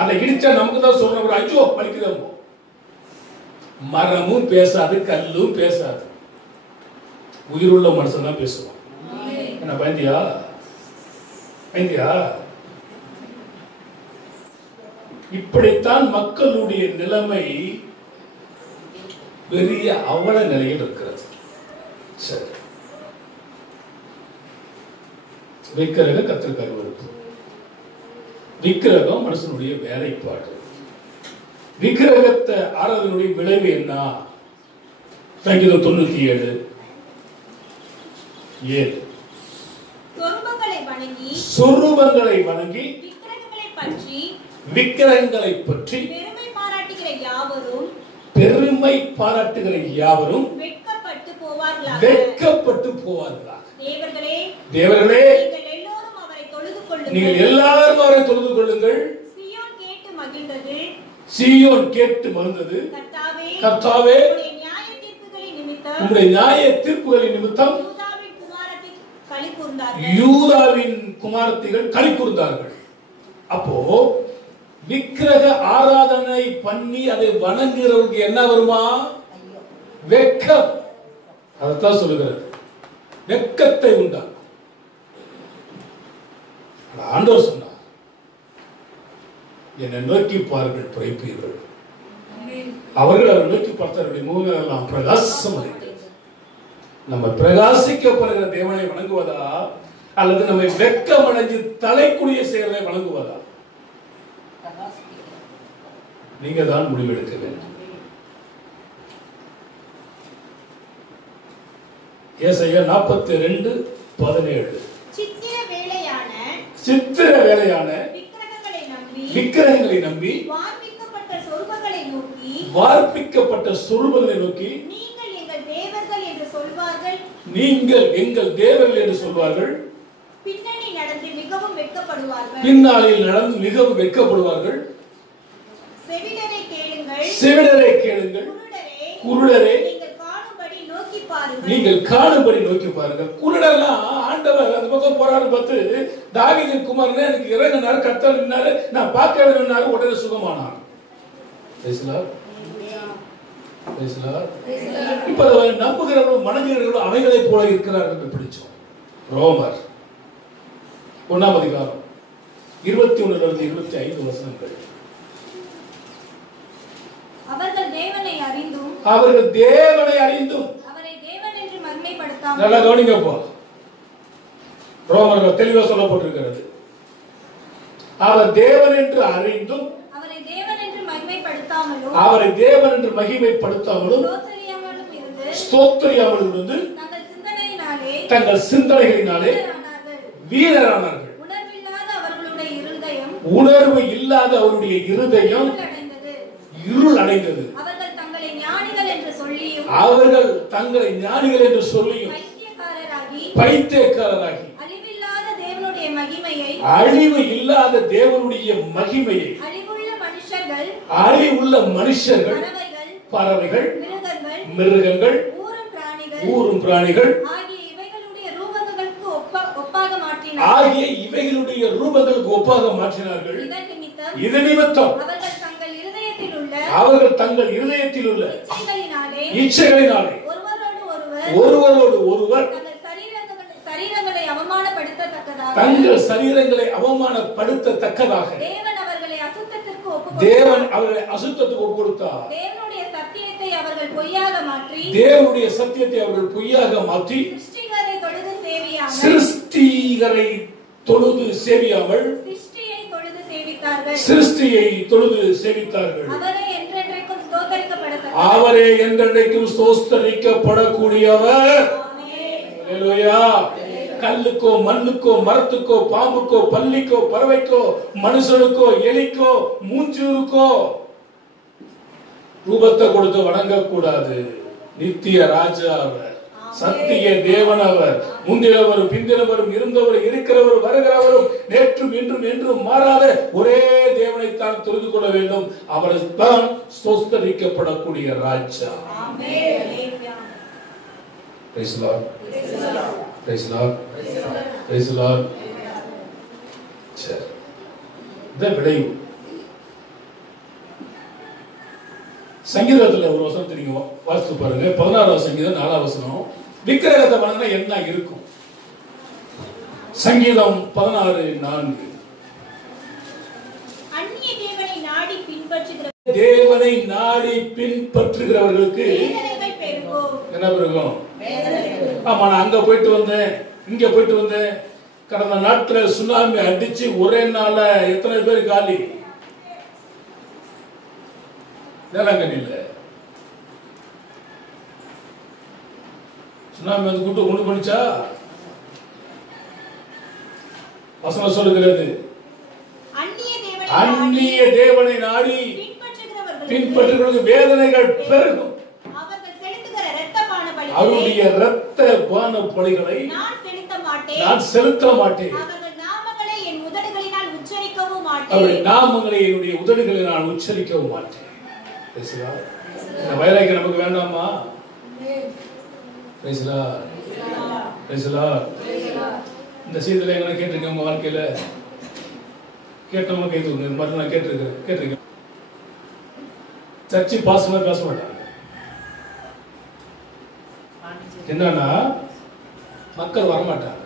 அதை இடிச்சா நமக்கு தான் சொல்ற, ஐயோ பழிக்குதோ. மரமும் பேசாது, கல்லும் பேசாது, உயிருள்ள மனுஷன் தான் பேசுவான். என்ன பயந்தியா? இப்படித்தான் மக்களுடைய நிலைமை பெரிய அவல நிலையில் இருக்கிறது. சரி, விக்கிரக கத்திரிக்காய் வெறுப்பு. விக்கிரகம் மனுஷனுடைய வேலைப்பாடு. விக்கிரகத்தை ஆராதனுடைய விளைவு என்ன? சங்கீதம் 97:7. சொரூபங்களை வணங்கி விக்கிரகங்களை பற்றி பெருமை பாராட்டுகிற யாவரும் வெட்கப்பட்டு போவார்களாக. தேவர்களே, நீங்கள் எல்லாரும் அவரை தொழுது கொள்ளுங்கள். சீயோன் கேட்டு மகிழ்ந்தது. கர்த்தாவே, உம்முடைய நியாய தீர்ப்புகளின் நிமித்தம் யூதாவின் குமாரத்திகள் களி கூர்ந்தார்கள். அப்போ விக்கிரக ஆராதனை பண்ணி அதை வணங்குகிறவருக்கு என்ன வருமா? வெட்கம். அதைத்தான் சொல்லுகிறது, வெட்கத்தை உண்டா. ஆண்டவர் சொன்னார், என்னை நோக்கி பாருங்கள் பிழைப்பீர்கள். அவர்கள் அவர் நோக்கி பார்த்தார்கள், முகங்கள் எல்லாம் பிரகாசம் அடைந்தது. நம்ம பிரகாசிக்கப்படுகிற தேவனை வணங்குவதா அல்லது நம்மை வெட்கம் அடைஞ்சு தலைக்குடிய செயலை வணங்குவதா? நீங்க தான் முடிவெடுக்க வேண்டும். ஏசாயா 42:17. சித்திர வேலையான விக்கிரகங்களை நம்பி வார்ப்பிக்கப்பட்ட சொரூபங்களை நோக்கி நீங்கள் எங்கள் தேவர்கள் என்று சொல்வார்கள். பின்னாளில் நடந்து மிகவும் வெட்கப்படுவார்கள். செவிடரை கேளுங்கள், குருடரே நீங்கள் காணும்படி நோக்கி பாருங்கள். குருடெல்லாம் ஆண்டவர் அந்த பக்கம் போறாரு பார்த்து, தாவீதின் குமாரனே எனக்கு இறங்கினாரு, கர்த்தர் நின்னாரு, நான் பார்க்க வேணும்னாரு, உடனே சுகமானார். இப்ப நம்புகிறவர்கள் மணங்குகிறவர்கள் அவைகளை போல இருக்கிறார்கள் என்று பிடிச்சோம். ரோமர் 1ஆம் அதிகாரம் 21-25 வசனங்கள். அவர்கள் தேவனை அறிந்தும் அவரை தேவன் என்று மகிமைப்படுத்தாமல். நல்லா கவனிங்கப்பா, ரோமர்கள் தெளிவா சொல்லப்பட்டிருக்கிறது. அவர் தேவன் என்று அறிந்தும் அவரை தேவன் என்று மகிமைப்படுத்தாமலும் அவரை தேவன் என்று மகிமைப்படுத்தாமலும் ஸ்தோத்திரியாமலும் இருந்து தங்கள் சிந்தனைகளினாலே வீரரானார்கள். உணர்வு இல்லாத அவருடைய இருதயம் இருள் அடைந்தது. அவர்கள் தங்களை ஞானிகள் என்று சொல்லியும் பைத்தியக்காரராகி அழிவு இல்லாத தேவனுடைய மகிமையை அழிவுள்ள மனுஷர்கள், பறவைகள், மிருகங்கள், ஊரும் பிராணிகள் ஆகிய இவைகளுடைய ரூபங்களுக்கு ஒப்பாக மாற்றினார்கள். இதன் நிமித்தம் அவர்கள் தங்கள் இருதயத்தில் உள்ள இச்சைகளினாலே ஒருவரோடு ஒருவர் தங்கள் சரீரங்களை அவமானப்படுத்தத்தக்கதாக தேவன் அவர்களை அசுத்தத்துக்கு ஒப்பு கொடுத்தார். தேவனுடைய சத்தியத்தை அவர்கள் பொய்யாக மாற்றி சிருஷ்டிகரை தொழுது சேவியாமல் சிருஷ்டியை தொழுது சேவித்தார்கள். அவரே என்றென்றைக்கும் ஸ்தோத்திரிக்கப்படக்கூடியவர். அல்லேலூயா. கல்லுக்கோ மண்ணுக்கோ மரத்துக்கோ பாம்புக்கோ பல்லிக்கோ பறவைக்கோ மனுஷனுக்கோ எலிக்கோ மூஞ்சூருக்கோ ரூபத்தை கொடுத்து வணங்க கூடாது. நித்திய ராஜா அவர், சத்திய தேவன் அவர், முந்தினவரும் பிந்தினவரும் இருந்தவர் இருக்கிறவர் வருகிறவரும் நேற்றும் இன்றும் என்றும் மாறாத ஒரே தேவனை தான் தெரிந்து கொள்ள வேண்டும். அவரை தான் ஸ்தோத்திரிக்கப்படக்கூடிய ராஜா. Praise the Lord. Praise the Lord. Praise the Lord. சரி, இந்த விளைவு சங்கீதத்துல ஒரு வசனத்தை நீங்க வாசித்து பாருங்க. 16வது சங்கீதம் 4வது வசனம். விக்கிரகத்தை வணங்கினா என்ன இருக்கும்? சங்கீதம் 16:4. தேவனை நாடி பின்பற்றுகிறவர்களுக்கு என்ன பிறகும்? ஆமா, நான் அங்க போயிட்டு வந்தேன், இங்க போயிட்டு வந்தேன். கடந்த நாட்டுல சுனாமி அடிச்சு ஒரே நாள்ல எத்தனை பேர் காலி? வேளாங்கண்ணில சுனாமி வந்து கூட்டு கொண்டு பண்ணிச்சா? வசனம் சொல்லுகிறது, அந்நிய தேவனை நாடி பின்பற்றுகிறவர்களுக்கு வேதனைகள் பெருகும். அவருடைய இரத்த பான பலிகளை நான் செலுத்த மாட்டேன். அவருடைய நாமங்களை என்னுடைய உதடுகளில் நான் உச்சரிக்கவும் மாட்டேன். இந்த வைராக்கியம் நமக்கு வேண்டாமா? இந்த செய்தியில எங்க கேட்டிருக்கேன்? உங்க வாழ்க்கையில கேட்டவங்க கேட்டு இந்த மாதிரி நான் கேட்டிருக்கேன். சர்ச்சை பாசமா பேச மாட்டாங்க. என்னன்னா மக்கள் வரமாட்டாங்க.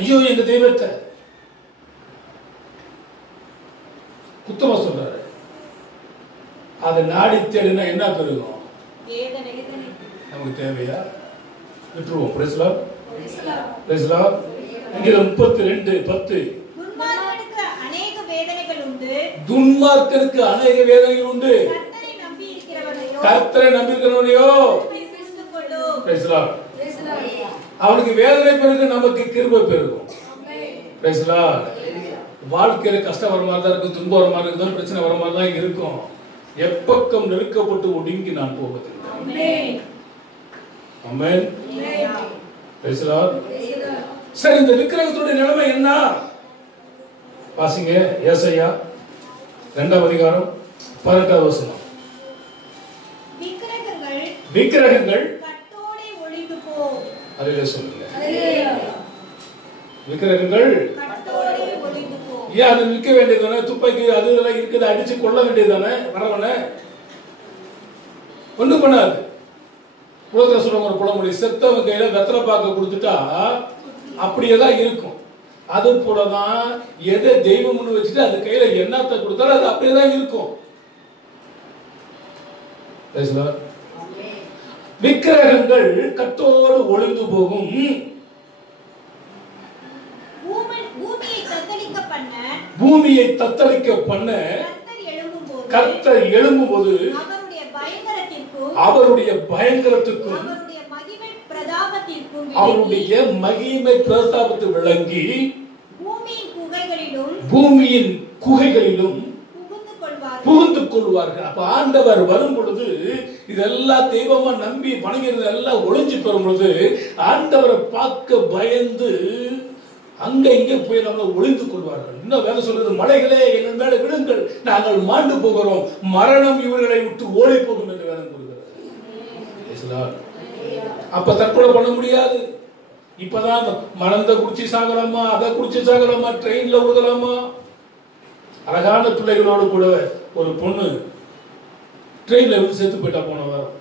ஐயோ எங்க தெய்வத்தை குத்தமா சொல்றாரு. அதை நாடி தேடினா என்ன பெருகும்? நமக்கு தேவையா? விட்டுருவோம். Price the Lord. Price the Lord. இங்க 32:10. துன்மார்க்கனுக்கு அநேக வேதனைகள் உண்டு. கர்த்தரை நம்பியிருக்கிறவனையோ பிரைஸ் தி லார்ட். அவனுக்கு வேதனை பெருகும், நமக்கு கிருபை பெருகும். Price the Lord. வாழ்க்கையில கஷ்டம் வர மாதிரி தான் இருக்கும், துன்பம் வர மாதிரி இருக்கும், பிரச்சனை வர மாதிரி தான் இருக்கும். எப்பக்கம் நெருக்கப்பட்டு ஒடுங்கி நான் போவதில்லை. ஆமென். Praise the Lord. சரி, இந்த விக்கிரகத்துடைய நிலைமை என்ன? வாசிங்க. ஏசாயா 2வது அதிகாரம் 18வது வசனம். விக்கிரகங்கள் கட்டோடே ஒளிந்து போ. அல்லேலூயா சொல்லுங்க. அல்லேலூயா. விக்கிரகங்கள் கட்டோடே ஒளிந்து போ. ஏன் அது நிற்க வேண்டியதானே? துப்பாக்கி அது இதெல்லாம் இருக்குது, அடிச்சு கொள்ள வேண்டியதானே வரவனே? ஒண்ணும் பண்ணாது. உலகத்துல சொல்லுவாங்க ஒரு பழமொழி, செத்தவன் கையில வெத்தலை பாக்க கொடுத்துட்டா அப்படியே தான் இருக்கும். அது போலதான் எதை தெய்வம்னு வச்சுட்டு அது கையில என்னத்தை கொடுத்தாலும் அது அப்படியே தான் இருக்கும். விக்கிரகங்கள் கத்தோடு ஒளிந்து போகும். பூமியை தத்தளிக்க பண்ண கர்த்தர் எழும்பும்போது அவருடைய பயங்கரத்துக்கும் அவருடைய மகிமை பிரதாபத்தை விளங்கி பூமியின் குகைகளிலும் புகுந்து கொள்வார்கள். அப்ப ஆண்டவர் வரும் பொழுது இதெல்லாம் தெய்வமா நம்பி வணங்கிறது எல்லாம் ஒளிஞ்சு பெறும் பொழுது ஆண்டவரை பார்க்க பயந்து அங்க இங்கே போய் நம்ம ஒளிந்து கொள்வார்கள். இன்னும் வேலை சொல்றது, மலைகளே எங்கள் மேல விடுங்கள், நாங்கள் மாண்டு போகிறோம், மரணம் இவர்களை விட்டு ஓடி போகும் என்று வேதம் கூறுகிறது. அப்ப தற்கொலை பண்ண முடியாது. இப்பதான் மணந்த குடிச்சு சாகலாமா, அதை குடிச்சு சாகலாமா, ட்ரெயின்ல விழுகலாமா. அழகான பிள்ளைகளோடு கூட ஒரு பொண்ணு ட்ரெயின்ல விழுந்து செத்து போயிட்டா போன வாரம்.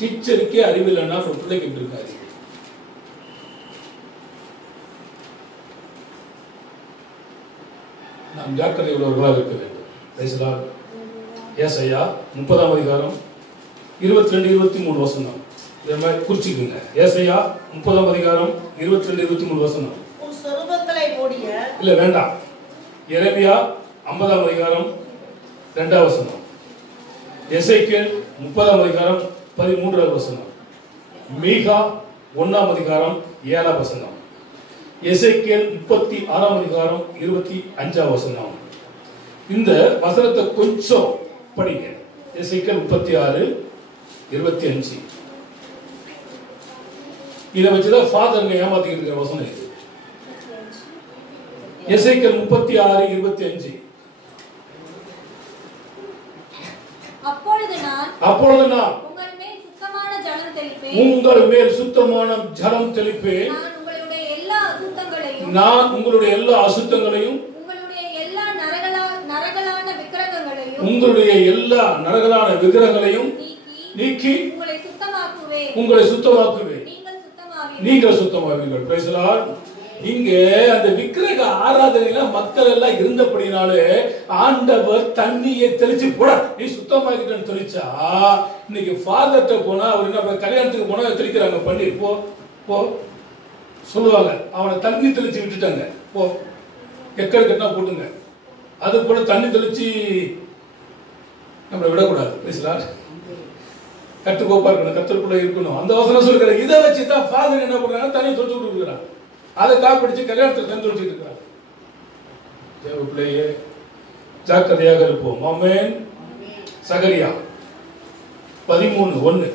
டீச்சருக்கே அறிவில்லைன்னா ஒரு பிள்ளைக்கு எப்படி இருக்காரு? நாம் ஜாக்கிரதை உள்ளவர்களாக இருக்க வேண்டும். ஏசாயா 30ஆம் அதிகாரம் 22-23 வசனம் குறிச்சுக்குங்க. ஏசாயா 30ஆம் அதிகாரம் 22-23 வசனம். இல்ல வேண்டாம். எரேமியா 50ஆம் அதிகாரம் 2ஆம் வசனம். எசேக்கியேல் 30ஆம் அதிகாரம் 13ஆம் வசனம். மீகா 1ஆம் அதிகாரம் 7ஆம் வசனம். எசேக்கியேல் 36ஆம் அதிகாரம் 25ஆம் வசனம். இந்த வசனத்தை கொஞ்சம் படிங்க. எசேக்கியேல் 36:25. இதை வச்சுதான் ஃபாதர் ஏமாத்திக்கிட்டு இருக்கிற வசனம் இது. எசேக்கியேல் 36:25. அப்பொழுது நான் உங்கள் மேல் சுத்தமான ஜலம் தெளிப்பேன். நான் உங்களுடைய எல்லா அசுத்தங்களையும் உங்களுடைய எல்லா நரகலான விக்கிரகங்களையும் நீக்கி உங்களை சுத்தமாக்குவேன். நீங்கள் சுத்தமாவீர்கள். Price the Lord. இங்க அந்த விக்கிரக ஆராதனையில மக்கள் எல்லாம் இருந்தபடினாலே ஆண்டவர் தண்ணியை தெளிச்சு போட, நீ சுத்தமாக்கிட்டேன்னு தெளிச்சா, இன்னைக்கு ஃபாதர்ட்ட போனா அவர் என்ன கல்யாணத்துக்கு போனா தெளிக்கிறாங்க, பண்ணி போ போ சொல்லுவாங்க, அவனை தண்ணி தெளிச்சு விட்டுட்டாங்க, போ எக்கடு கட்டினா போட்டுங்க. அது போல தண்ணி தெளிச்சு நம்மளை விடக்கூடாது. பேசலாம், கட்டுக்கோப்பா இருக்கணும், கத்தருக்குள்ள இருக்கணும். அந்த வசனம் சொல்லுகிற இதை வச்சுதான் ஃபாதர் என்ன பண்றாங்க, தண்ணியை தொட்டு விட்டு இருக்கிறாங்க. அதை காப்பிடிச்சு கல்யாணத்தில் தந்து வச்சுட்டு இருக்கிறாங்க. தேவ பிள்ளையே ஜாக்கிரதையாக இருப்போம். ஆமென். சகரியா 13:1.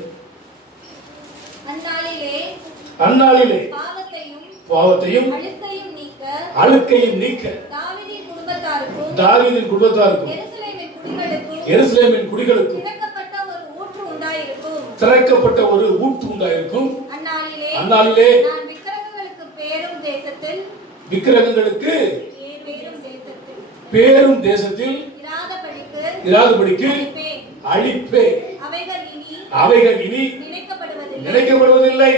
அந்நாளிலே பாவத்தையும் அழுக்கையும் நீக்க தாவீதின் குடும்பத்தாருக்கும் எருசலேமின் குடிகளுக்கும் திறக்கப்பட்ட ஒரு ஊற்று உண்டாயிருக்கும். அந்நாளிலே விக்கிரகங்களுக்கு பேரும் தேசத்தில் இராதபடிக்கு அழிப்பே. அவைகள் இனி நினைக்கப்படுவதில்லை.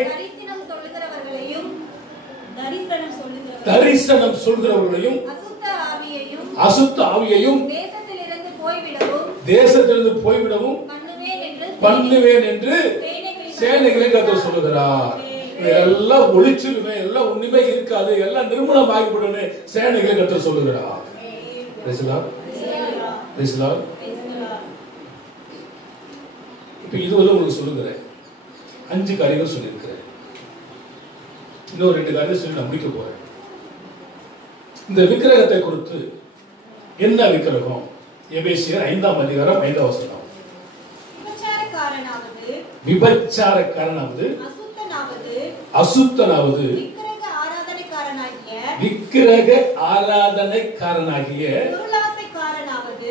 தரிசனம் சொல்கிறவர்களையும் அசுத்த ஆவியையும் தேசத்திலிருந்து போய்விடவும் பண்ணுவேன் என்று சேனைகளை கர்த்தர் சொல்லுகிறார். எல்லாம் ஒளிச்சிருமே, எல்லாம் ஒண்ணுமே இருக்காது, எல்லாம் நிர்மூலம் ஆகிவிடும் சேனைகளை கர்த்தர் சொல்லுகிறார். இப்ப இதுவரை உங்களுக்கு சொல்லுகிறேன், 5 காரியங்கள் சொல்லியிருக்கிறேன். இன்னும் 2 காரியம் சொல்லி நான் முடிக்க போறேன். இந்த விக்கிரகத்தை குறித்து என்ன விக்கிரகம்? எபேசியர் 5ஆம் அதிகாரம் 5ஆம் வசனம். விபச்சாரக்காரனாவது அசுத்தனாவது விக்கிரக ஆராதனைக்காரனாகிய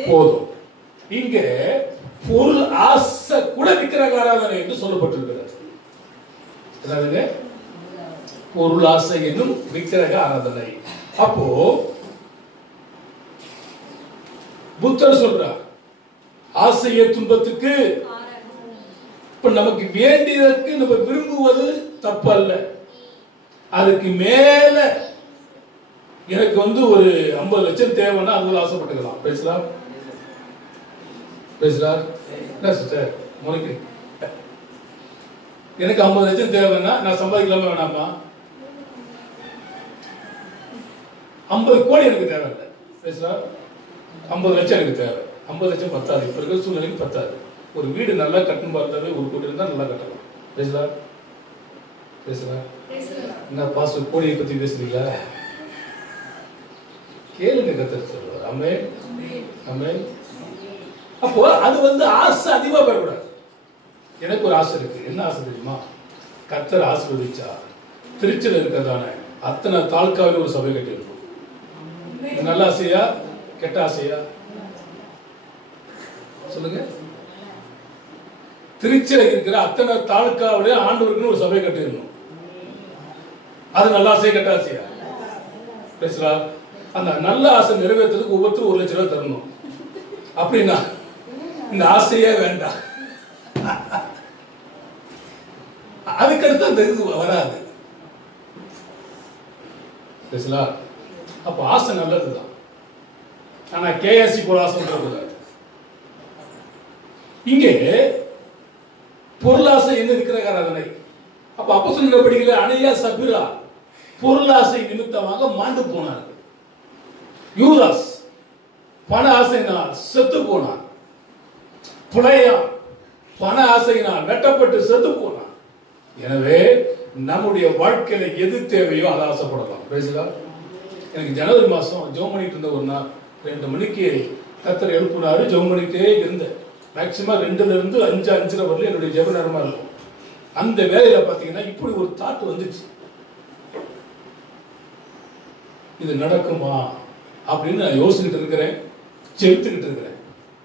போதும். இங்க பொருள் ஆசை கூட விக்கிரக ஆராதனை என்று சொல்லப்பட்டிருக்கிறது. பொருள் ஆசை என்னும் விக்கிரக ஆராதனை. அப்போ புத்தர் சொல்றார், ஆசைய துன்பத்துக்கு. இப்ப நமக்கு வேண்டியதற்கு நம்ம விரும்புவது தப்பு அல்ல, அதுக்கு மேல எனக்கு ஒரு 50 லட்சம் தேவைன்னா அது ஆசைப்பட்டுக்கலாம். பேசலாம் என்ன சிஸ்டர் முறைக்கு எனக்கு 50 லட்சம் தேவைன்னா நான் சம்பாதிக்கலாமா வேணாமா? 50 கோடி எனக்கு தேவையில்லை. பேசலாம் 50 லட்சம் எனக்கு தேவை. 50 லட்சம் பத்தாது, இப்ப இருக்கிற சூழ்நிலைக்கு பத்தாது. ஒரு வீடு நல்லா கட்டணும் பார்த்தாவே 1 கோடி இருந்தா நல்லா கட்டலாம். பேசலாம் என்ன பாஸ்டர் கோடியை பத்தி பேசுறீங்களா? கேளுங்க, கர்த்தர் சொல்லுவார். ஆமென் ஆமென். அப்போ அது ஆசை அதிகமா பெறக்கூடாது. எனக்கு ஒரு ஆசை இருக்கு. என்ன ஆசை தெரியுமா? கர்த்தர் ஆசீர்வதிச்சா திருச்சியில் இருக்கிறதான அத்தனை தாலுக்காவில் ஒரு சபை கட்டி இருக்கும். நல்ல ஆசையா கெட்ட ஆசையா சொல்லுங்க? திருச்சியில் இருக்கிற அத்தனை தாலுக்காவிலே ஆண்டவருக்குன்னு ஒரு சபை கட்டிடணும். அது நல்ல ஆசையா கெட்ட ஆசையா? பேசலாம். அந்த நல்ல ஆசை நிறைவேற்றதுக்கு ஒவ்வொருத்தரும் 1 லட்சம் ரூபாய் தரணும். அப்படின்னா இந்த ஆசையே வேண்டாம். அதுக்கடுத்து அந்த இது வராது. பேசலாம். அப்ப ஆசை நல்லதுதான். ஆனா கேஎஸ்சி போல ஆசை கூடாது. இங்கே பொருளாசை எங்க இருக்கிற ஆராதனை. அப்ப அப்போஸ்தலர் படிக்கல அனனியா சபிரா பொருளாசை நிமித்தமாக மாண்டு போனார்கள். யூதாஸ் பண ஆசையினால் செத்து போனான். புலையா பண ஆசையினால் வெட்டப்பட்டு செத்து போனான். எனவே நம்முடைய வாழ்க்கையில எது தேவையோ அதை ஆசைப்படலாம். பேசலாம். எனக்கு ஜனவரி மாசம் ஜெபம் பண்ணிட்டு இருந்த ஒரு நாள் 2 மணிக்கு கர்த்தர் எழுப்புனாரு. ஜெபம் பண்ணிட்டே இருந்தேன். மேக்சிமம் 2ல இருந்து 5, 5:30 வரல என்னுடைய ஜெப நேரமா இருக்கும். அந்த வேலையில பாத்தீங்கன்னா இப்படி ஒரு தாட் வந்துச்சு, இது நடக்குமா அப்படின்னு நான் யோசிச்சுட்டு இருக்கிறேன், செலுத்திக்கிட்டு இருக்கிறேன்.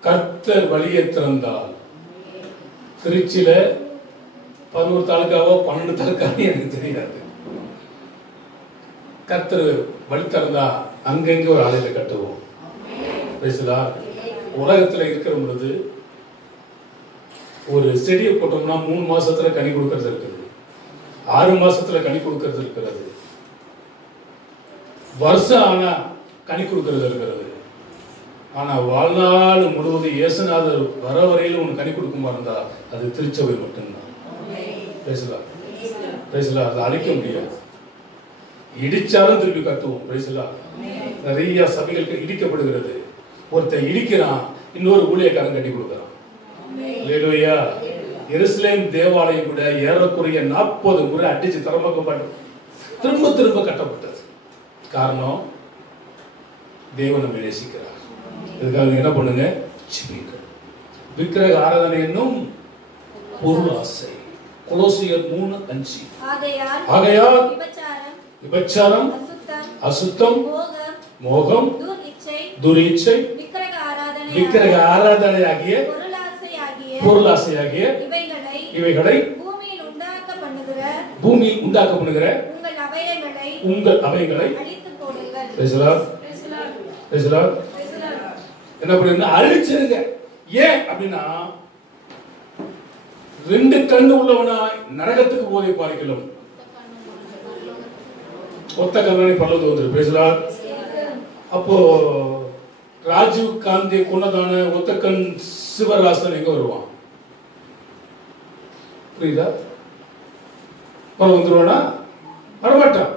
கர்த்தர் வழியை திறந்தால் திருச்சியில 11 தாலுக்காவோ 12 தாலுக்காவோ எனக்கு தெரியாது. கர்த்தர் வழி திறந்தா அங்கங்க ஒரு ஆலயத்தை கட்டுவோம். பேசலாம். உலகத்துல இருக்கிற பொழுது ஒரு செடியை போட்டோம்னா 3 மாசத்துல கனி கொடுக்கறது இருக்குது, 6 மாசத்துல கனி கொடுக்கறது இருக்கிறது, வருஷம் ஆனா கனி கொடுக்கறது இருக்கிறது. ஆனா வாழ்நாள் முழுவதும் இயேசுநாதர் வர வரையிலும் உனக்கு கனி கொடுக்குமா இருந்தா அது திருச்சபை மட்டும்தான். பேசலாம். அதை அழிக்க முடியாது. இடிச்சாலும் திருப்பி கட்டுவோம். பேசலாம். நிறைய சபைகளுக்கு இடிக்கப்படுகிறது. ஒருத்தன் இடிக்கிறான், இன்னொரு ஊழியக்காரன் கட்டி கொடுக்கிறான். அல்லேலூயா. எருசலேம் தேவாலயம் கூட ஏறக்குறைய 40 முறை அடிச்சு திறமைக்கப்பட்டு திரும்ப கட்டப்பட்டது. காரணம் தேவன் நம்மை நேசிக்கிறார். இதுக்காக என்ன பண்ணுங்க? விக்கிரக ஆராதனை என்னும் பொருள் ஆசை. கொலோசியர் 3:5. ஆகையால் விபச்சாரம், அசுத்தம், மோகம், துரிச்சை, விக்கிரக ஆராதனை ஆகிய பொருளாசையாகிய இவைகளை பூமியில் உண்டாக்க பண்ணுகிற உங்கள் அவைகளை என்ன பண்ணுங்க? அழிச்சிருங்க. ஏன் அப்படின்னா 2 கண்ணு உள்ளவனா நரகத்துக்கு போதை பார்க்கலாம், ஒத்த கண்ணனை பரலோகத்துக்கு வந்துரு. பேசலாம். அப்போ ராஜீவ் காந்தி கொன்னதான ஒத்தக்கண் சிவராசன் எங்க வருவான்? புரியுதா? வந்துருவானா? வரமாட்டான்.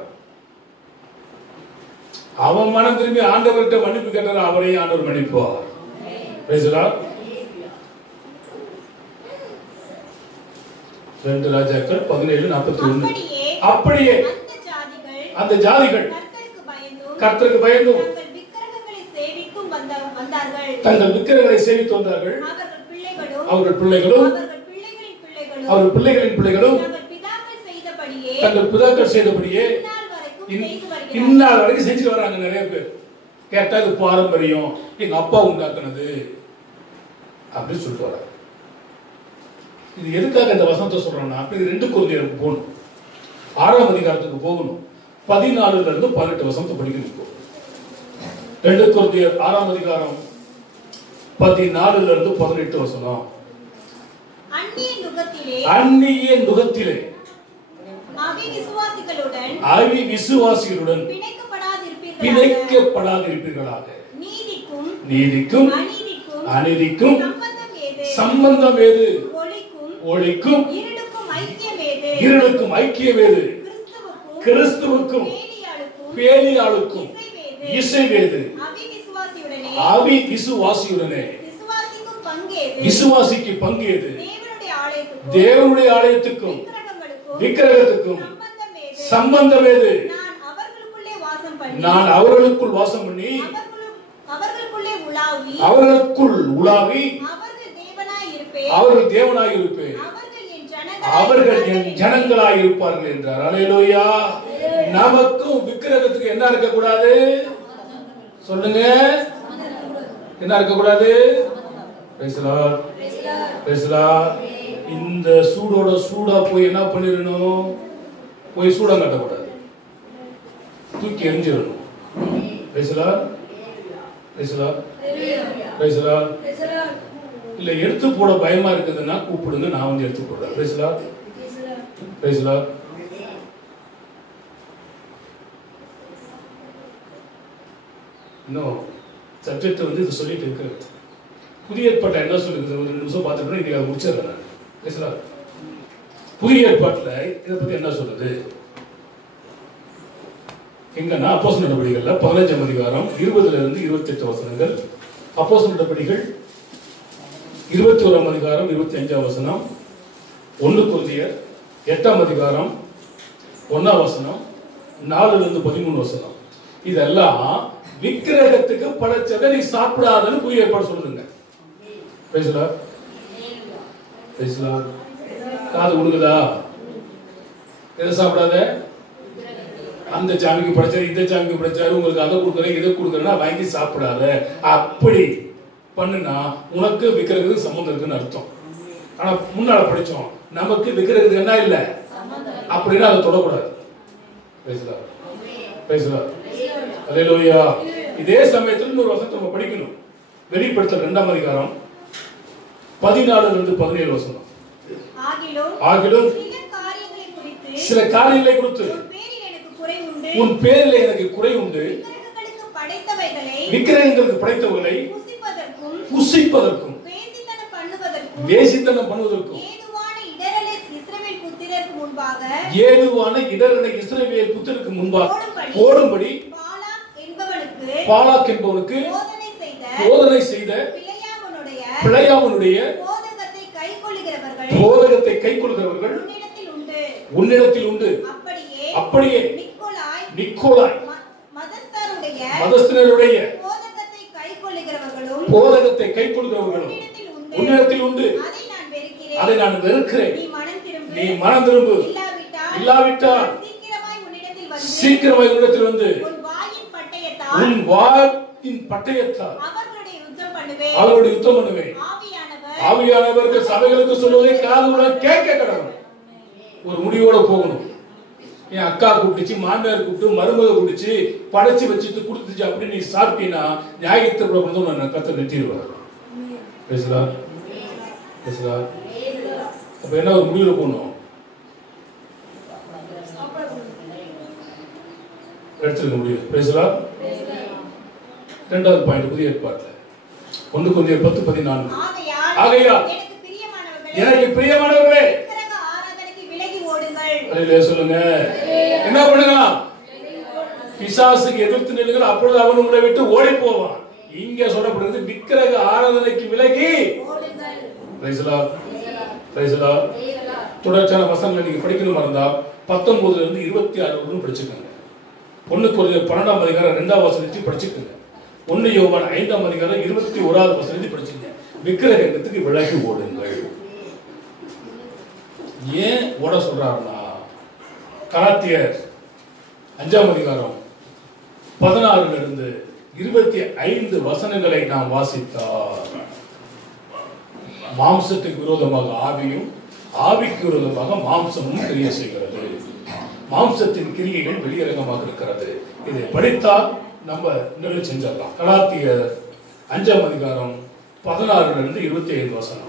அவன் மனம் திரும்பி ஆண்டவர்கிட்ட மன்னிப்பு கேட்டார், அவரையும் ஆண்டவர் மன்னிப்பார். பேசலாம். 2 ராஜாக்கள் 17:41. அப்படியே அந்த ஜாதிகள் கர்த்தருக்கு பயந்தும் தங்கள் விக்கிரகங்களை சேவித்து வந்தார்கள். அவர்கள் பிள்ளைகளும் அவர்கள் பிள்ளைகளின் பிள்ளைகளும் தங்கள் பிதாக்கள் செய்தபடியே இந்நாள் வரைக்கும் செஞ்சுட்டு வர்றாங்க. நிறைய பேர் கேட்டா இது பாரம்பரியம், எங்க அப்பா உண்டாக்குனது அப்படின்னு சொல்லிட்டு வர்றாங்க. இது எதுக்காக இந்த வசனத்தை சொல்றோம்னா, அப்படி 2 கொரிந்தியருக்கு போகணும், 6ஆம் அதிகாரத்துக்கு போகணும், 14 இருந்து 18 வசனத்தை படிக்கணும். 2 கொரிந்தியர் 6ஆம் அதிகாரம் 14 இருந்து 18 வசனம். அந்நிய நுகத்திலே அவி விசுவாசிகளுடன் பிணைக்கப்படாதிருப்பீர்களாக. நீதிக்கும் அநீதிக்கும் சம்பந்தம் ஏது? ஒளிக்கும் இருளுக்கும் ஐக்கியம் ஏது? கிறிஸ்துவுக்கும் பேலியாளுக்கும் இசைவேது. அவிசுவாசியுடனே விசுவாசிக்கு பங்கேது? தேவனுடைய ஆலயத்துக்கும் விக்கிரகத்துக்கும் சம்பந்தம் ஏது? நான் அவர்களுக்குள் வாசம் பண்ணி அவர்களுக்குள் உலாவி அவர்கள் தேவனாய் இருப்பேன், அவர்கள் என் ஜனங்களாய் இருப்பார்கள் என்றார். அல்லேலூயா. நமக்கும் விக்கிரகத்துக்கு என்ன இருக்க கூடாது? சொல்லுங்க, என்ன இருக்க கூடாது? இந்த சூடோட சூடா போய் என்ன பண்ணிடணும்? போய் சூடம் கட்டக்கூடாது, தூக்கி எரிஞ்சிடணும். இல்ல எடுத்து போட பயமா இருக்குதுன்னா கூப்பிடுங்க, நான் வந்து எடுத்து போடுறேன். இன்னும் சப்ஜெக்ட் வந்து இது சொல்லிட்டு இருக்கிறது. புதிய ஏற்பாட்டை என்ன சொல்லுது? ஒரு 2 நிமிஷம் பார்த்துட்டு இன்னைக்கு அதை முடிச்சிடறேன் நான். புதிய ஏற்பாட்டில் இதை பத்தி என்ன சொல்லுது? எங்கன்னா அப்போஸ்தலர் நடவடிக்கைகள்ல 15ஆம் அதிகாரம் 20 இருந்து 28 வசனங்கள், அப்போஸ்தலர் நடவடிக்கைகள் 21ஆம் அதிகாரம் 25ஆம் வசனம், 1 கொரிந்தியர் 8ஆம் அதிகாரம் 1ஆம் வசனம், 4 இருந்து 13 வசனம். இதெல்லாம் விக்கிரகத்துக்கு படைச்சதை நீ சாப்பிடாதன்னு புதிய ஏற்பாடு சொல்லுங்க. காது கொடுக்குதா? எதை சாப்பிடாத? அந்த சாமிக்கு படைச்சாரு, இந்த சாமிக்கு படைச்சாரு, உங்களுக்கு அதை கொடுக்குறேன் இதை கொடுக்குறேன்னா வாங்கி சாப்பிடாத. அப்படி பண்ணுனா உனக்கு விக்கிரகத்துக்கு சம்பந்தம் இருக்குன்னு அர்த்தம். ஆனா முன்னால படிச்சோம், நமக்கு விக்கிரகத்துக்கு என்ன இல்லை அப்படின்னா அதை தொடக்கூடாது. அல்லேலூயா. இதே சமயத்தில் இன்னொரு வசனத்தை நம்ம படிக்கணும். வெளிப்படுத்தல் 2ஆம் அதிகாரம் 14 இருந்து 17 வசனம். ஆகிலும் சில காரியங்களை குறித்து உன் பேரில் எனக்கு குறை உண்டு. விக்கிரகங்களுக்கு படைத்தவர்களை புசிப்பதற்கும் வேசித்தனம் பண்ணுவதற்கும் ஏதுவான இடரலை இஸ்ரவேல் புத்திரருக்கு முன்பாக போடும்படி பாலாக் என்பவனுக்கு போதனை செய்த பிழையாமனுடைய போதகத்தை கைக்கொள்கிறவர்கள் உன்னிடத்தில் உண்டு. அப்படியே நிக்கோலாய் மதஸ்தருடைய போதகத்தை கைக்கொள்கிறவர்களும் உன்னிடத்தில் உண்டு. அதை நான் வெறுக்கிறேன். நீ மனம் திரும்பு, இல்லாவிட்டால் சீக்கிரமாய் உன்னிடத்தில் வந்து உன் வாயின் பட்டயத்தால் அவர்களுடைய யுத்தம் பண்ணுவேன். ஆவியானவர்கள் சபைகளுக்கு சொல்வதை காதுடன் கேட்க கடவுள். ஒரு முடிவோட போகணும். என் அக்கா கூப்பிட்டுச்சு, மாமியார் கூப்பிட்டு, மருமக கூப்பிட்டுச்சு, படைச்சு வச்சுட்டு கொடுத்துச்சு அப்படின்னு நீ சாப்பிட்டீங்கன்னா நியாயத்திற்கு நான் கத்தை நிறுத்திடுவார். அப்ப என்ன ஒரு முடிவுல போகணும்? எடுத்துருக்க முடியும். பேசலாம். 2வது பாயிண்ட் புதிய ஏற்பாட்டுல 1 கொரிந்தியர் 10:14. ஆகையால் எனக்கு பிரியமானவர்களே சொல்லுங்க, என்ன பண்ணுங்களாம்? பிசாசுக்கு எதிர்த்து நில்லுங்கள், அப்பொழுது அவன் உங்களை விட்டு ஓடி போவான். இங்க சொல்லப்படுகிறது விக்கிரக ஆராதனைக்கு விலகி. தொடர்ச்சியான வசனங்களை நீங்க படிக்கணுமா இருந்தா 19 இருந்து 26 படிச்சுக்கோங்க. 1 கொரிந்தியர் 12ஆம் அதிகாரம் 2ஆம் வசனத்தை படிச்சுக்கோங்க. 1 யோவான் 5ஆம் அதிகாரம் 21ஆவது வசனத்தை படிச்சுக்கோங்க. விக்கிரகத்துக்கு விலகி ஓடுங்கள். ஏன் ஓட சொல்றாருன்னா, கலாத்தியர் 5ஆம் அதிகாரம் 16 இருந்து 25 வசனங்களை நாம் வாசித்தார். மாம்சத்துக்கு விரோதமாக ஆவியும், ஆவிக்கு விரோதமாக மாம்சமும் கிரியை செய்கிறது. மாம்சத்தின் கிரியைகள் வெளியரங்கமாக இருக்கிறது. இதை படித்தால் நம்ம இன்னொரு செஞ்சிடலாம். கலாத்தியர் 5ஆம் அதிகாரம் 16 இருந்து 25 வசனம்.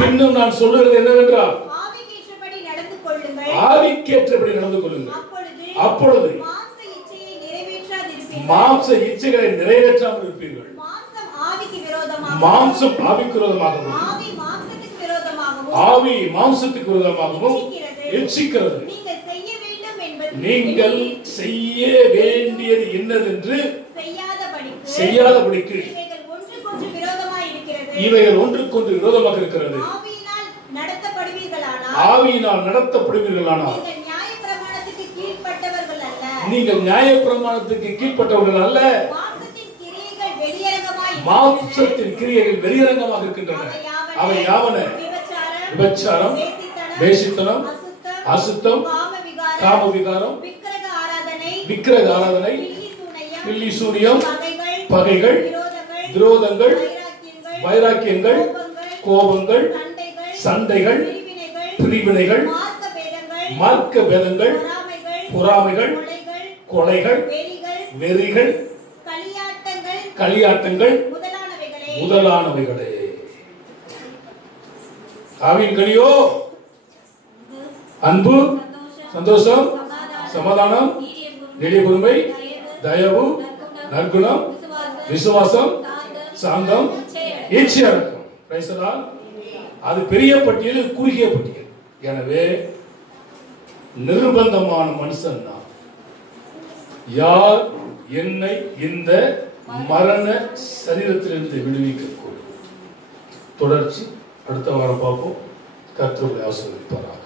பின்னும் நான் சொல்லுகிறது என்னவென்றால் ஆவிக்கேற்றபடி நடந்து கொள்ளுங்கள். அப்பொழுது மாம்ச இச்சைகளை நிறைவேற்றாமல் இருப்பீர்கள். மாம்சம் ஆவிக்கு விரோதமாகவும் மாம்சம் ஆவிக்கு விரோதமாகவும் ஆவி மாம்சத்துக்கு விரோதமாகவும் ஆவி மாம்சத்துக்கு விரோதமாகவும் இச்சிக்கிறது. நீங்கள் செய்ய வேண்டியது என்னதென்று செய்யாதபடிக்கு இவைகள் ஒன்றுக்கொன்று விரோதமாக இருக்கிறது. ஆவியினால் நடத்தப்படுவீர்களானால் நீங்கள் நியாயப்பிரமாணத்துக்கு கீழ்ப்பட்டவர்கள் அல்ல. மாம்சத்தின் கிரியைகள் வெளியரங்கமாக இருக்கின்றன. அவை யாவன? விபச்சாரம், வேசித்தனம், அசுத்தம், காம விகாரம், விக்கிரக ஆராதனை, பில்லி சூனியம், பகைகள், விரோதங்கள், வைராக்கியங்கள், கோபங்கள், சண்டைகள், பிரிவினைகள், மார்க்க பேதங்கள், பொறாமைகள், கொலைகள், வெறிகள், களியாட்டங்கள் முதலானவைகளே. ஆவியின் கனியோ அன்பு, சந்தோஷம், சமாதானம், நீடிய பொறுமை, தயவு, நற்குணம், விசுவாசம், சாந்தம், ஈச்சையடக்கம். Price the Lord. அது பெரிய பட்டியல், குறுகிய பட்டியல். எனவே நிர்பந்தமான மனுஷன் நான். யார் என்னை இந்த மரண சரீரத்திலிருந்து விடுவிக்க கூடும்? தொடர்ச்சி அடுத்த வாரம் பார்ப்போம். கர்த்தர் உங்களை ஆசீர்வதிப்பாராக.